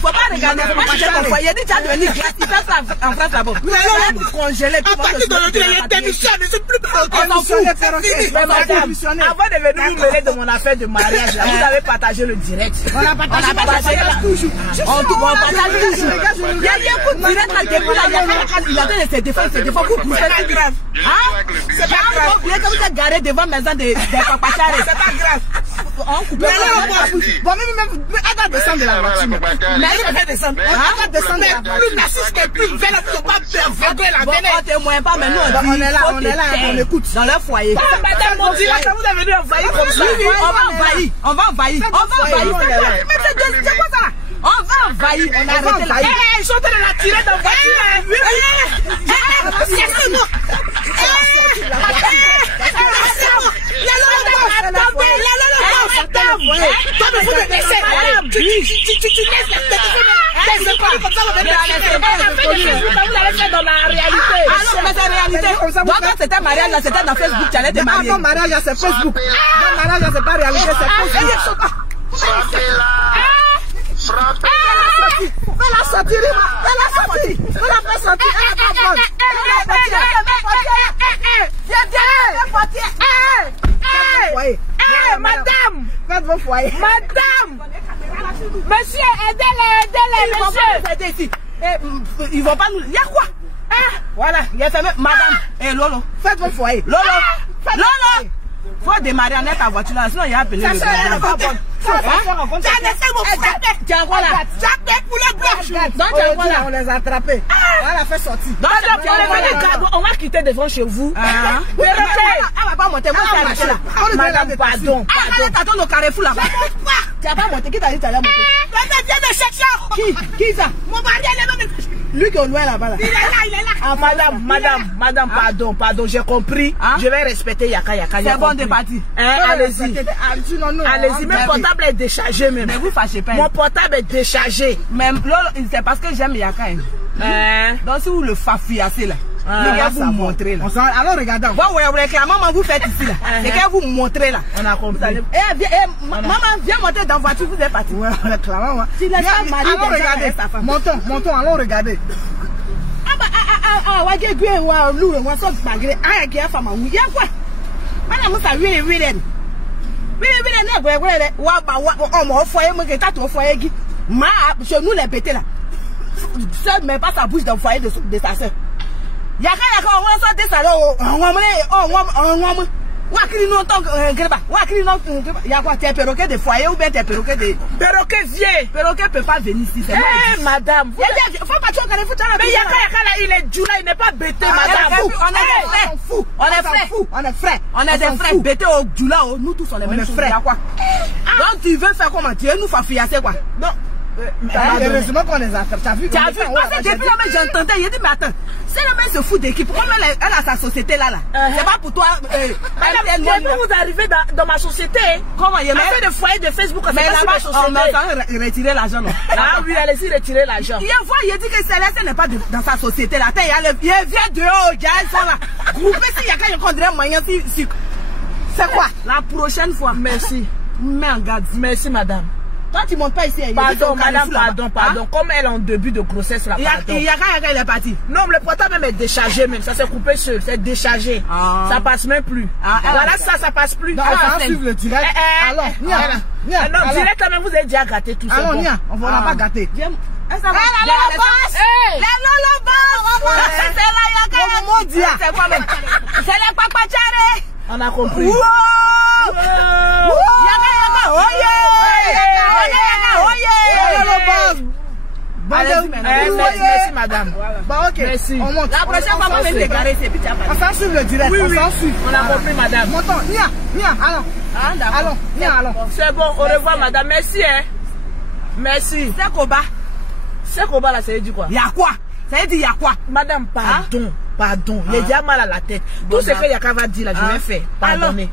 Faut pas regarder. Faut pas il dit tu as devenu glace. Il fait ça en France là-bas. Vous congélez. À partir de l'aujourd'hui, il est démissionné. Je ne suis plus avant de venir nous mêler de mon affaire de mariage, vous avez partagé le direct. On a partagé toujours. On partage toujours. Il y a un coup de direct là, depuis là, il a donné ses défenses, vous poussez. C'est pas grave. C'est pas grave. Vous êtes garé devant la maison des papachare. C'est pas grave. On coupe. Bon, même, elle va descendre de la voiture. Mais elle va descendre. Elle va descendre. Plus narcissique et plus belle, elle ne peut pas faire la télé. On témoigne pas, mais nous, on est là, on écoute. Dans leur foyer. Madame, on dit là que vous avez venu envahir comme ça. On va envahir. Mais c'est quoi ça? On va envahir. On a arrêté là. Ils sont en train de la tirer dans la voiture. C'était mariage là, c'était dans Facebook, tu allais te marier. Avant mariage là, c'est Facebook. Avant mariage là, c'est pas réalité, c'est Facebook. Fais-la sortir, fais-la faire sortir. Madame, faites vos foyers. Madame, Monsieur, aidez-les, Ils vont pas nous aider ici. Ils vont pas nous... Il y a quoi? Voilà, il y a fermé. Madame, Lolo, faites votre foyer. Lolo, Lolo, faut démarrer en net ta voiture là, sinon il y a appelé le gouvernement. Tiens, voilà. On les a attrapés. On les a fait sortir. On va quitter devant chez vous. Elle va pas monter. Madame, pardon. T'attends le carrefour là. Tu vas pas monter. Qui t'a dit que tu allais monter? Viens de chercher. Qui ça? Mon mari, elle est même. Lui qui est au loin là-bas là. Il est là. Madame, pardon, j'ai compris. Je vais respecter Yaka. C'est bon de partir. Allez-y. Allez-y, mon portable est déchargé même. Mais vous fâchez pas. Mon portable est déchargé. Même c'est parce que j'aime Yaka. Donc si vous le fafiassez là, je vais vous montrer là. Alors regardez. La maman vous faites ici là. C'est qu'elle vous montrer là. On a compris. Maman, viens monter dans la voiture, vous êtes parti. Ouais, clairement. Alors regardez. Montons, allons regarder. Chez nous les bêtés là. Ça ne met pas sa bouche dans le foyer de sa soeur. Yaka, on va sortir ça là. Il y a quoi? Tu es perroquet de foyer ou bien tu es perroquet de... Perroquet vieux. Perroquet peut pas venir ici. Eh madame. Faut pas tu vas foutre là. Mais Yaka là, il est dur là, il n'est pas bêté madame. On est frères. On est des frères. Bêté au Djoula, nous tous on est même frères. Donc tu veux faire comment? Tu veux nous faire fiasser quoi? Non. Heureusement qu'on les a fait. T'as vu? Parce que depuis là, j'entendais, il dit, mais attends, c'est la même se fout d'équipe. Comment elle a sa société là? C'est pas pour toi. Madame, vous arrivez dans ma société. Comment il y a fait de foyer de Facebook, mais là-bas, on va retirer l'argent. Ah oui, allez-y, retirer l'argent. Il dit que Céleste n'est pas dans sa société là. Il vient dehors, ils sont là. Groupé, s'il y a quelqu'un qui a moyen, c'est quoi? La prochaine fois. Merci. Mais en garde. Merci, madame. Toi, tu montes pas ici. Pardon, madame, pardon. Comme elle est en début de grossesse là, pardon. Yaka, il est parti. Non, le portable même est déchargé même. Ça s'est coupé seul. C'est déchargé. Ça passe même plus. Voilà, ça passe plus. On va suivre le direct. Alors, non, direct là même, vous avez déjà gâté tout ça. Alors, on va pas gâter. La Lolo Boss. C'est la Yaka. C'est quoi même? C'est la Papa Tchare. On a compris. Merci madame. Bon, ok. Merci. On monte. La prochaine fois, on va me dégarer ces petits appareils. On s'en suit le direct. Oui. On a compris madame. Montons. Allons. C'est bon, au revoir madame. Merci Merci. C'est Koba là, ça veut dire quoi? Y'a quoi? Ça veut dire y'a quoi? Madame, pardon. Il y a déjà mal à la tête. Tout ce que Yaka va dire là, je vais faire. Pardonnez.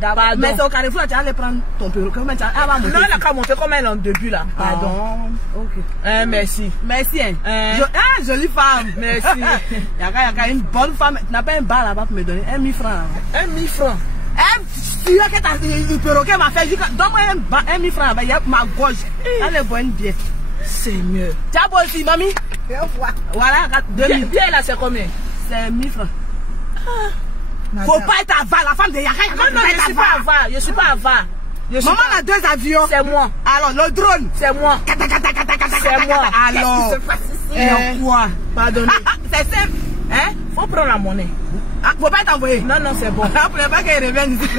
Pardon. Mais c'est au carrefour, tu vas aller prendre ton perroquet. Non, elle a qu'à monter comme elle est en début là. Pardon. Ok. Merci. Merci. Jolie femme. Merci. Yaka, une bonne femme. Tu n'as pas un bar là-bas pour me donner 1 000 francs. 1 000 francs. Tu vois que le perroquet m'a fait. Donne-moi 1 000 francs. Il y a ma gauche. Elle est bonne bien. C'est mieux. Tu as beau aussi, mamie? Voilà, 2 000. Bien là, c'est combien? C'est 1 000 francs. Faut pas être avare, la femme de Yaka. Non, je suis pas avare. Maman a 2 avions. C'est moi. Alors, le drone. C'est moi. C'est moi. Alors, quoi? Pardonnez. C'est simple. Faut prendre la monnaie. Faut pas t'envoyer. Non, c'est bon. Après pas qu'elle revienne ici.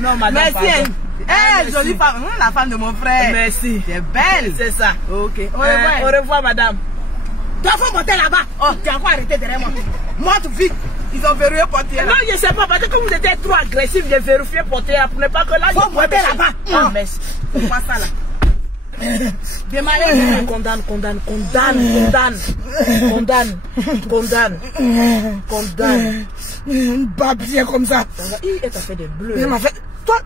Non, madame. Merci. Jolie femme. La femme de mon frère. Merci. C'est belle. C'est ça. Ok. Au revoir, madame. Toi, faut monter là-bas. Oh, tu as encore arrêté derrière moi. Monte vite. Ils ont verrouillé portier là. Non, je sais pas, parce que vous étiez trop agressif, j'ai vérifié portier là pour ne pas que là. Faut monter là-bas. Ah, merci. C'est quoi ça là? Démarrer. Condamne. Pas bien comme ça. Elle t'a fait des bleus. Elle m'a fait. Toi.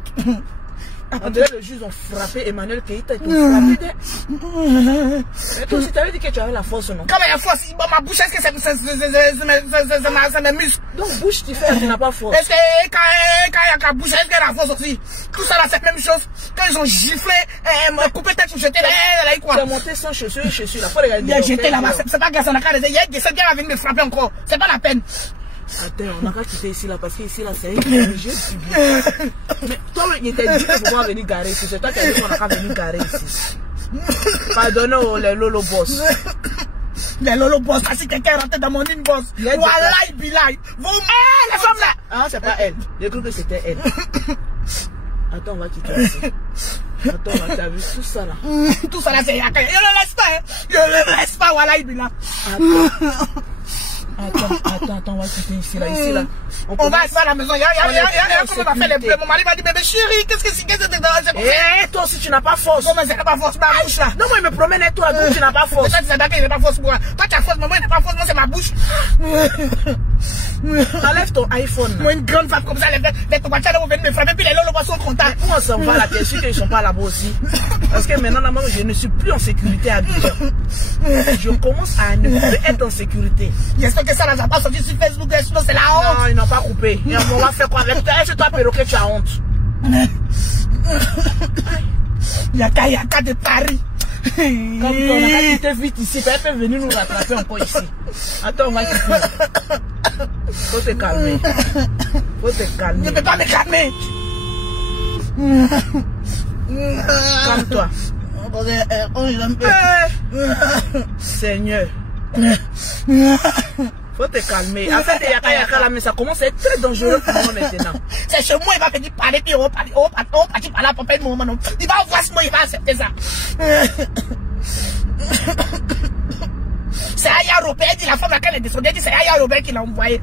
Après, le juge ont frappé Emmanuel Keïta. Ils t'ont frappé. Mais toi aussi, tu avais dit que tu avais la force, non? Comment il y a force? Ma bouche, est-ce que c'est mes muscles? Donc, bouche, tu fais, tu n'as pas force. Est-ce que quand il y a la bouche, est-ce qu'il y a la force aussi? Tout ça là, c'est la même chose. Quand ils ont giflé, coupé tête ou jeté là, quoi? Tu as monté sans chaussures et chaussures. Là, faut regarder. Il a jeté là-bas. C'est pas grâce à la carrière. Il y a des gens qui vont venir me frapper encore. C'est pas la peine. Attends, on n'a qu'à quitter ici là parce que ici là c'est un jeu public. Mais toi, il était dit que pouvoir venir garer ici. C'est toi qui as dit qu'on n'a qu'à venir garer ici. Pardonnez les Lolo Boss. Les Lolo Boss, si quelqu'un est rentré dans mon inbox. Wallahi billahi. Vous la femme là. Ah, c'est pas elle. J'ai cru que c'était elle. Attends, on va quitter ici. Attends, on a vu tout ça là. Tout ça là, c'est Yaka. Je le laisse pas, hein. Je le laisse pas, wallahi billahi. Attends, on va quitter ici là. Ici là. On va à la maison. Il y a comment on va faire les bleus. Mon mari m'a dit, bébé chérie, qu'est-ce que c'est que c'est dans Eh, toi aussi tu n'as pas force. Non, mais c'est pas force, ma bouche là. Non, moi il me promène et toi, tu n'as pas force. Peut-être que c'est d'accord, il n'a pas force pour moi. Toi tu as force, mais moi il n'a pas force, moi c'est ma bouche. Enlève ton iPhone. Moi une grande femme comme ça, les tomates vont venir me frapper, puis les lolobos sont contents. Où on s'en va là, t'es sûr qu'ils ne sont pas là-bas aussi? Parce que maintenant, je ne suis plus en sécurité à Abidjan. Je commence à ne plus être en sécurité. J'espère que ça n'a pas sorti sur Facebook, sinon c'est la honte. Non, ils n'ont pas coupé. On va faire quoi avec toi? Est-ce que toi, perroquet, tu as honte? Yaka de Paris. Quand on a quitté vite ici, elle peut venir nous rattraper encore ici. Attends, on va quitter. Faut te calmer. Faut te calmer. Je ne peux pas me calmer. Calme-toi. Seigneur. Faut te calmer. En fait, Yaka là, mais ça commence à être très dangereux pour moi maintenant. C'est chez moi, il va venir parler, puis on va parler à papa et maman. Il va voir ce mot, il va accepter ça. C'est Aya Robert, dit la femme à laquelle elle est descendue, dit c'est Aya Robert qui l'a envoyé.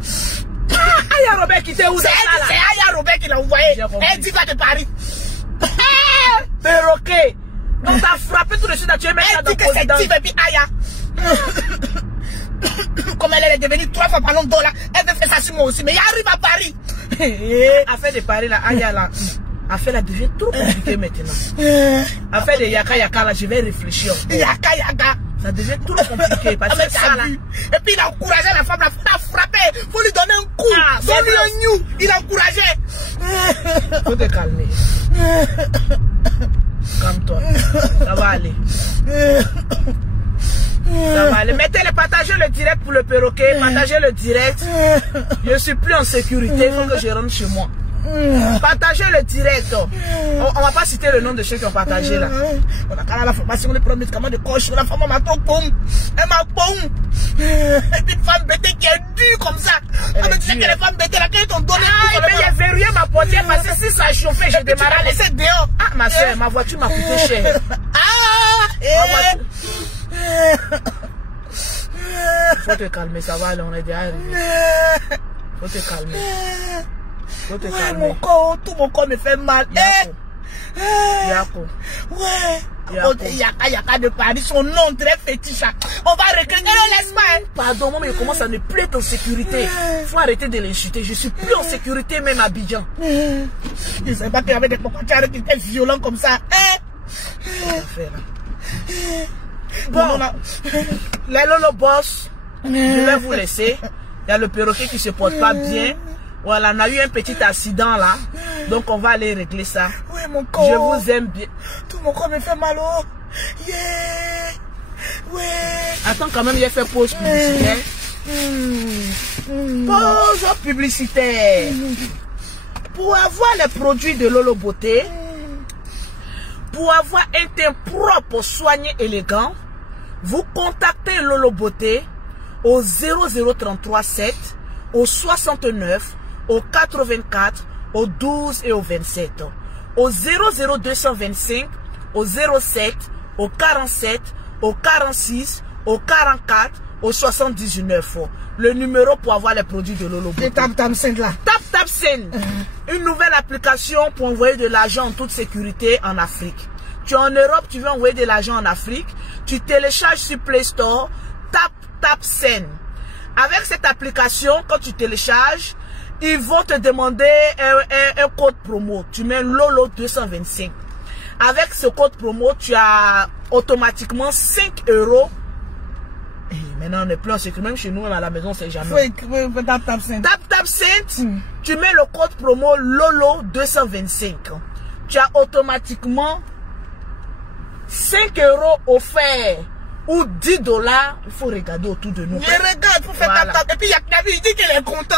Aya Robert qui t'est où? C'est Aya Robert qui l'a envoyé. Elle dit va de Paris. Perroquet. Donc t'as frappé tout de suite, tu es même elle dit que c'est Tiv et puis Aya. Comme elle est devenue 3 fois par $, elle veut faire ça sur moi aussi, mais elle arrive à Paris. Affaire de Paris là, Aya là, affaire là devient trop compliqué maintenant. Affaire de Yaka là, je vais réfléchir. Yaka. Ça devient trop compliqué parce que ça là. Et puis il a encouragé la femme, il a frappé, faut lui donner un coup, donne lui un new, il a encouragé. Faut te calmer. Calme-toi, ça va aller. Ça va aller. Mettez-le, partagez le direct pour le perroquet, partagez le direct. Je suis plus en sécurité, il faut que je rentre chez moi. Partagez le direct. On va pas citer le nom de ceux qui ont partagé là. On a calé la formation des premiers médicaments de coche. La femme m'a trop pomme. Elle m'a pomme. Et puis une femme bêtée qui est dure comme ça. Elle me disait que les femmes bêtées là, quand ils t'ont donné tout. Mais il n'y avait rien à ma portière parce que si ça a chauffé, je démarrais à laisser dehors. Ah, ma soeur, ma voiture m'a coûté cher. Faut te calmer, ça va aller, on est déjà arrivé. Faut te calmer. Faut te calmer. Mon corps, tout mon corps me fait mal. Yako. Ouais. Yaka de Paris, son nom très fétiche. On va regretter, ne laisse pas. Pardon, moi, mais il commence à ne plus être en sécurité. Faut arrêter de l'insulter. Je suis plus en sécurité, même à Abidjan. Je ne sais pas qu'il y avait des propriétaires qui étaient violents comme ça. Bon, les Lolo Boss, je vais vous laisser. Il y a le perroquet qui se porte pas bien. Voilà, on a eu un petit accident là. Donc on va aller régler ça. Oui, mon corps. Je vous aime bien. Tout mon corps me fait mal. Oh. Yeah. Ouais. Attends, quand même, il a fait pause publicitaire. Pause publicitaire. Pour avoir les produits de Lolo Beauté, pour avoir un teint propre, soigné, élégant, vous contactez Lolo Beauté au 00337, au 69, au 84, au 12 et au 27. Au 00225, au 07, au 47, au 46, au 44, au 79. Le numéro pour avoir les produits de Lolo Beauté. TapTapSend là. TapTapSend. Une nouvelle application pour envoyer de l'argent en toute sécurité en Afrique. Tu es en Europe, tu veux envoyer de l'argent en Afrique, tu télécharges sur Play Store TapTapSend. Avec cette application, quand tu télécharges, ils vont te demander un code promo. Tu mets Lolo 225. Avec ce code promo, tu as automatiquement 5 €. Et maintenant, on n'est plus en sécurité. Même chez nous, à la maison, c'est jamais. TapTapSend. TapTapSend, tu mets le code promo Lolo 225. Tu as automatiquement 5 € offerts ou 10 $. Il faut regarder autour de nous. Je regarde, il faut fait Voilà. tap tap. Et puis Yaknavi, il dit qu'il est content.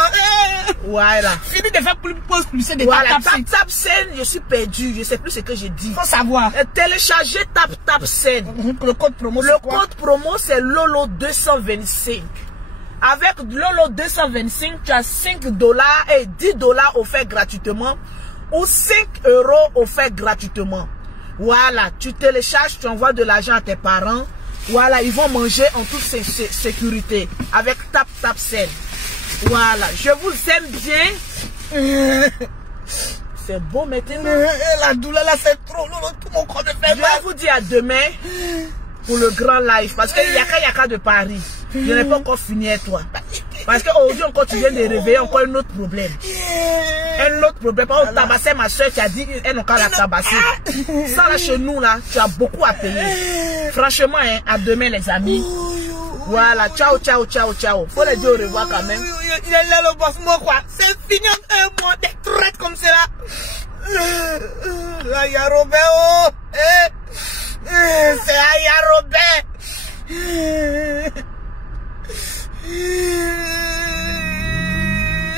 Voilà. Fini de faire plus publicité de Voilà, tap tap. tap tap scène, je suis perdu, je sais plus ce que j'ai dit. Faut savoir. Téléchargez tap tap scène. Le code promo, Le code promo c'est Lolo 225. Avec Lolo 225, tu as $5 et $10 offerts gratuitement ou 5 € offerts gratuitement. Voilà, tu télécharges, tu envoies de l'argent à tes parents. Voilà, ils vont manger en toute sécurité avec tap tap scène. Voilà, je vous aime bien. C'est beau maintenant. La douleur là, c'est trop lourd. Tout mon corps me fait Je mal. vais vous dire à demain pour le grand live. Parce qu'il y a Yaka de Paris. Je n'ai pas encore fini avec toi. Parce qu'aujourd'hui encore tu viens de réveiller encore un autre problème. Un autre problème. Par exemple, tabasser ma soeur, tu as dit elle n'a qu'à la tabasser. Ça là chez nous là, tu as beaucoup à payer. Franchement, hein, à demain les amis. Voilà, ciao, ciao, ciao, ciao. Faut les dire au revoir quand même. Il est là le boss, moi quoi. C'est fini en un mois, des traites comme cela. Aya Robert, oh. C'est Aya Robert.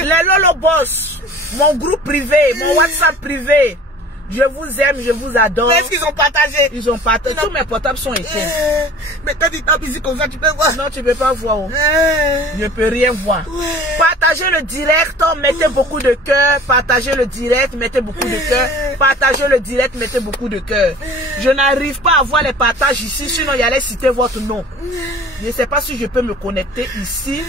Les Lolo Boss, mon groupe privé, mon WhatsApp privé. Je vous aime, je vous adore. Est-ce qu'ils ont partagé? Ils ont partagé. Tous mes portables sont éteints. Mais quand tu tapes ici comme ça, tu peux voir. Non, tu ne peux pas voir. Je ne peux rien voir. Partagez le direct, mettez beaucoup de cœur. Partagez le direct, mettez beaucoup de cœur. Partagez le direct, mettez beaucoup de cœur. Je n'arrive pas à voir les partages ici, sinon il allait citer votre nom. Je ne sais pas si je peux me connecter ici.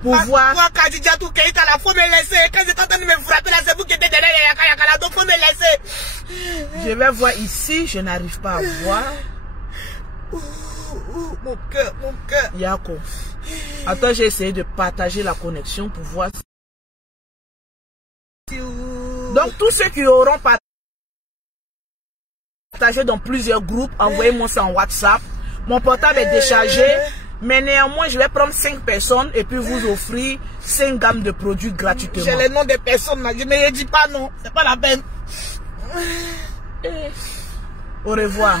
Pour voir. Moi, Kadidjatou Keita, la faut me laisser. Quand j'étais en train de me frapper là, c'est vous qui étiez derrière Yaka, donc faut me laisser. Je vais voir ici, je n'arrive pas à voir. Mon cœur, mon cœur. Yako. Attends, j'ai essayé de partager la connexion pour voir. Donc, tous ceux qui auront partagé dans plusieurs groupes, envoyez-moi ça en WhatsApp. Mon portable est déchargé. Mais néanmoins, je vais prendre 5 personnes et puis vous offrir 5 gammes de produits gratuitement. J'ai les noms des personnes, je ne les dis pas non, c'est pas la peine. Au revoir.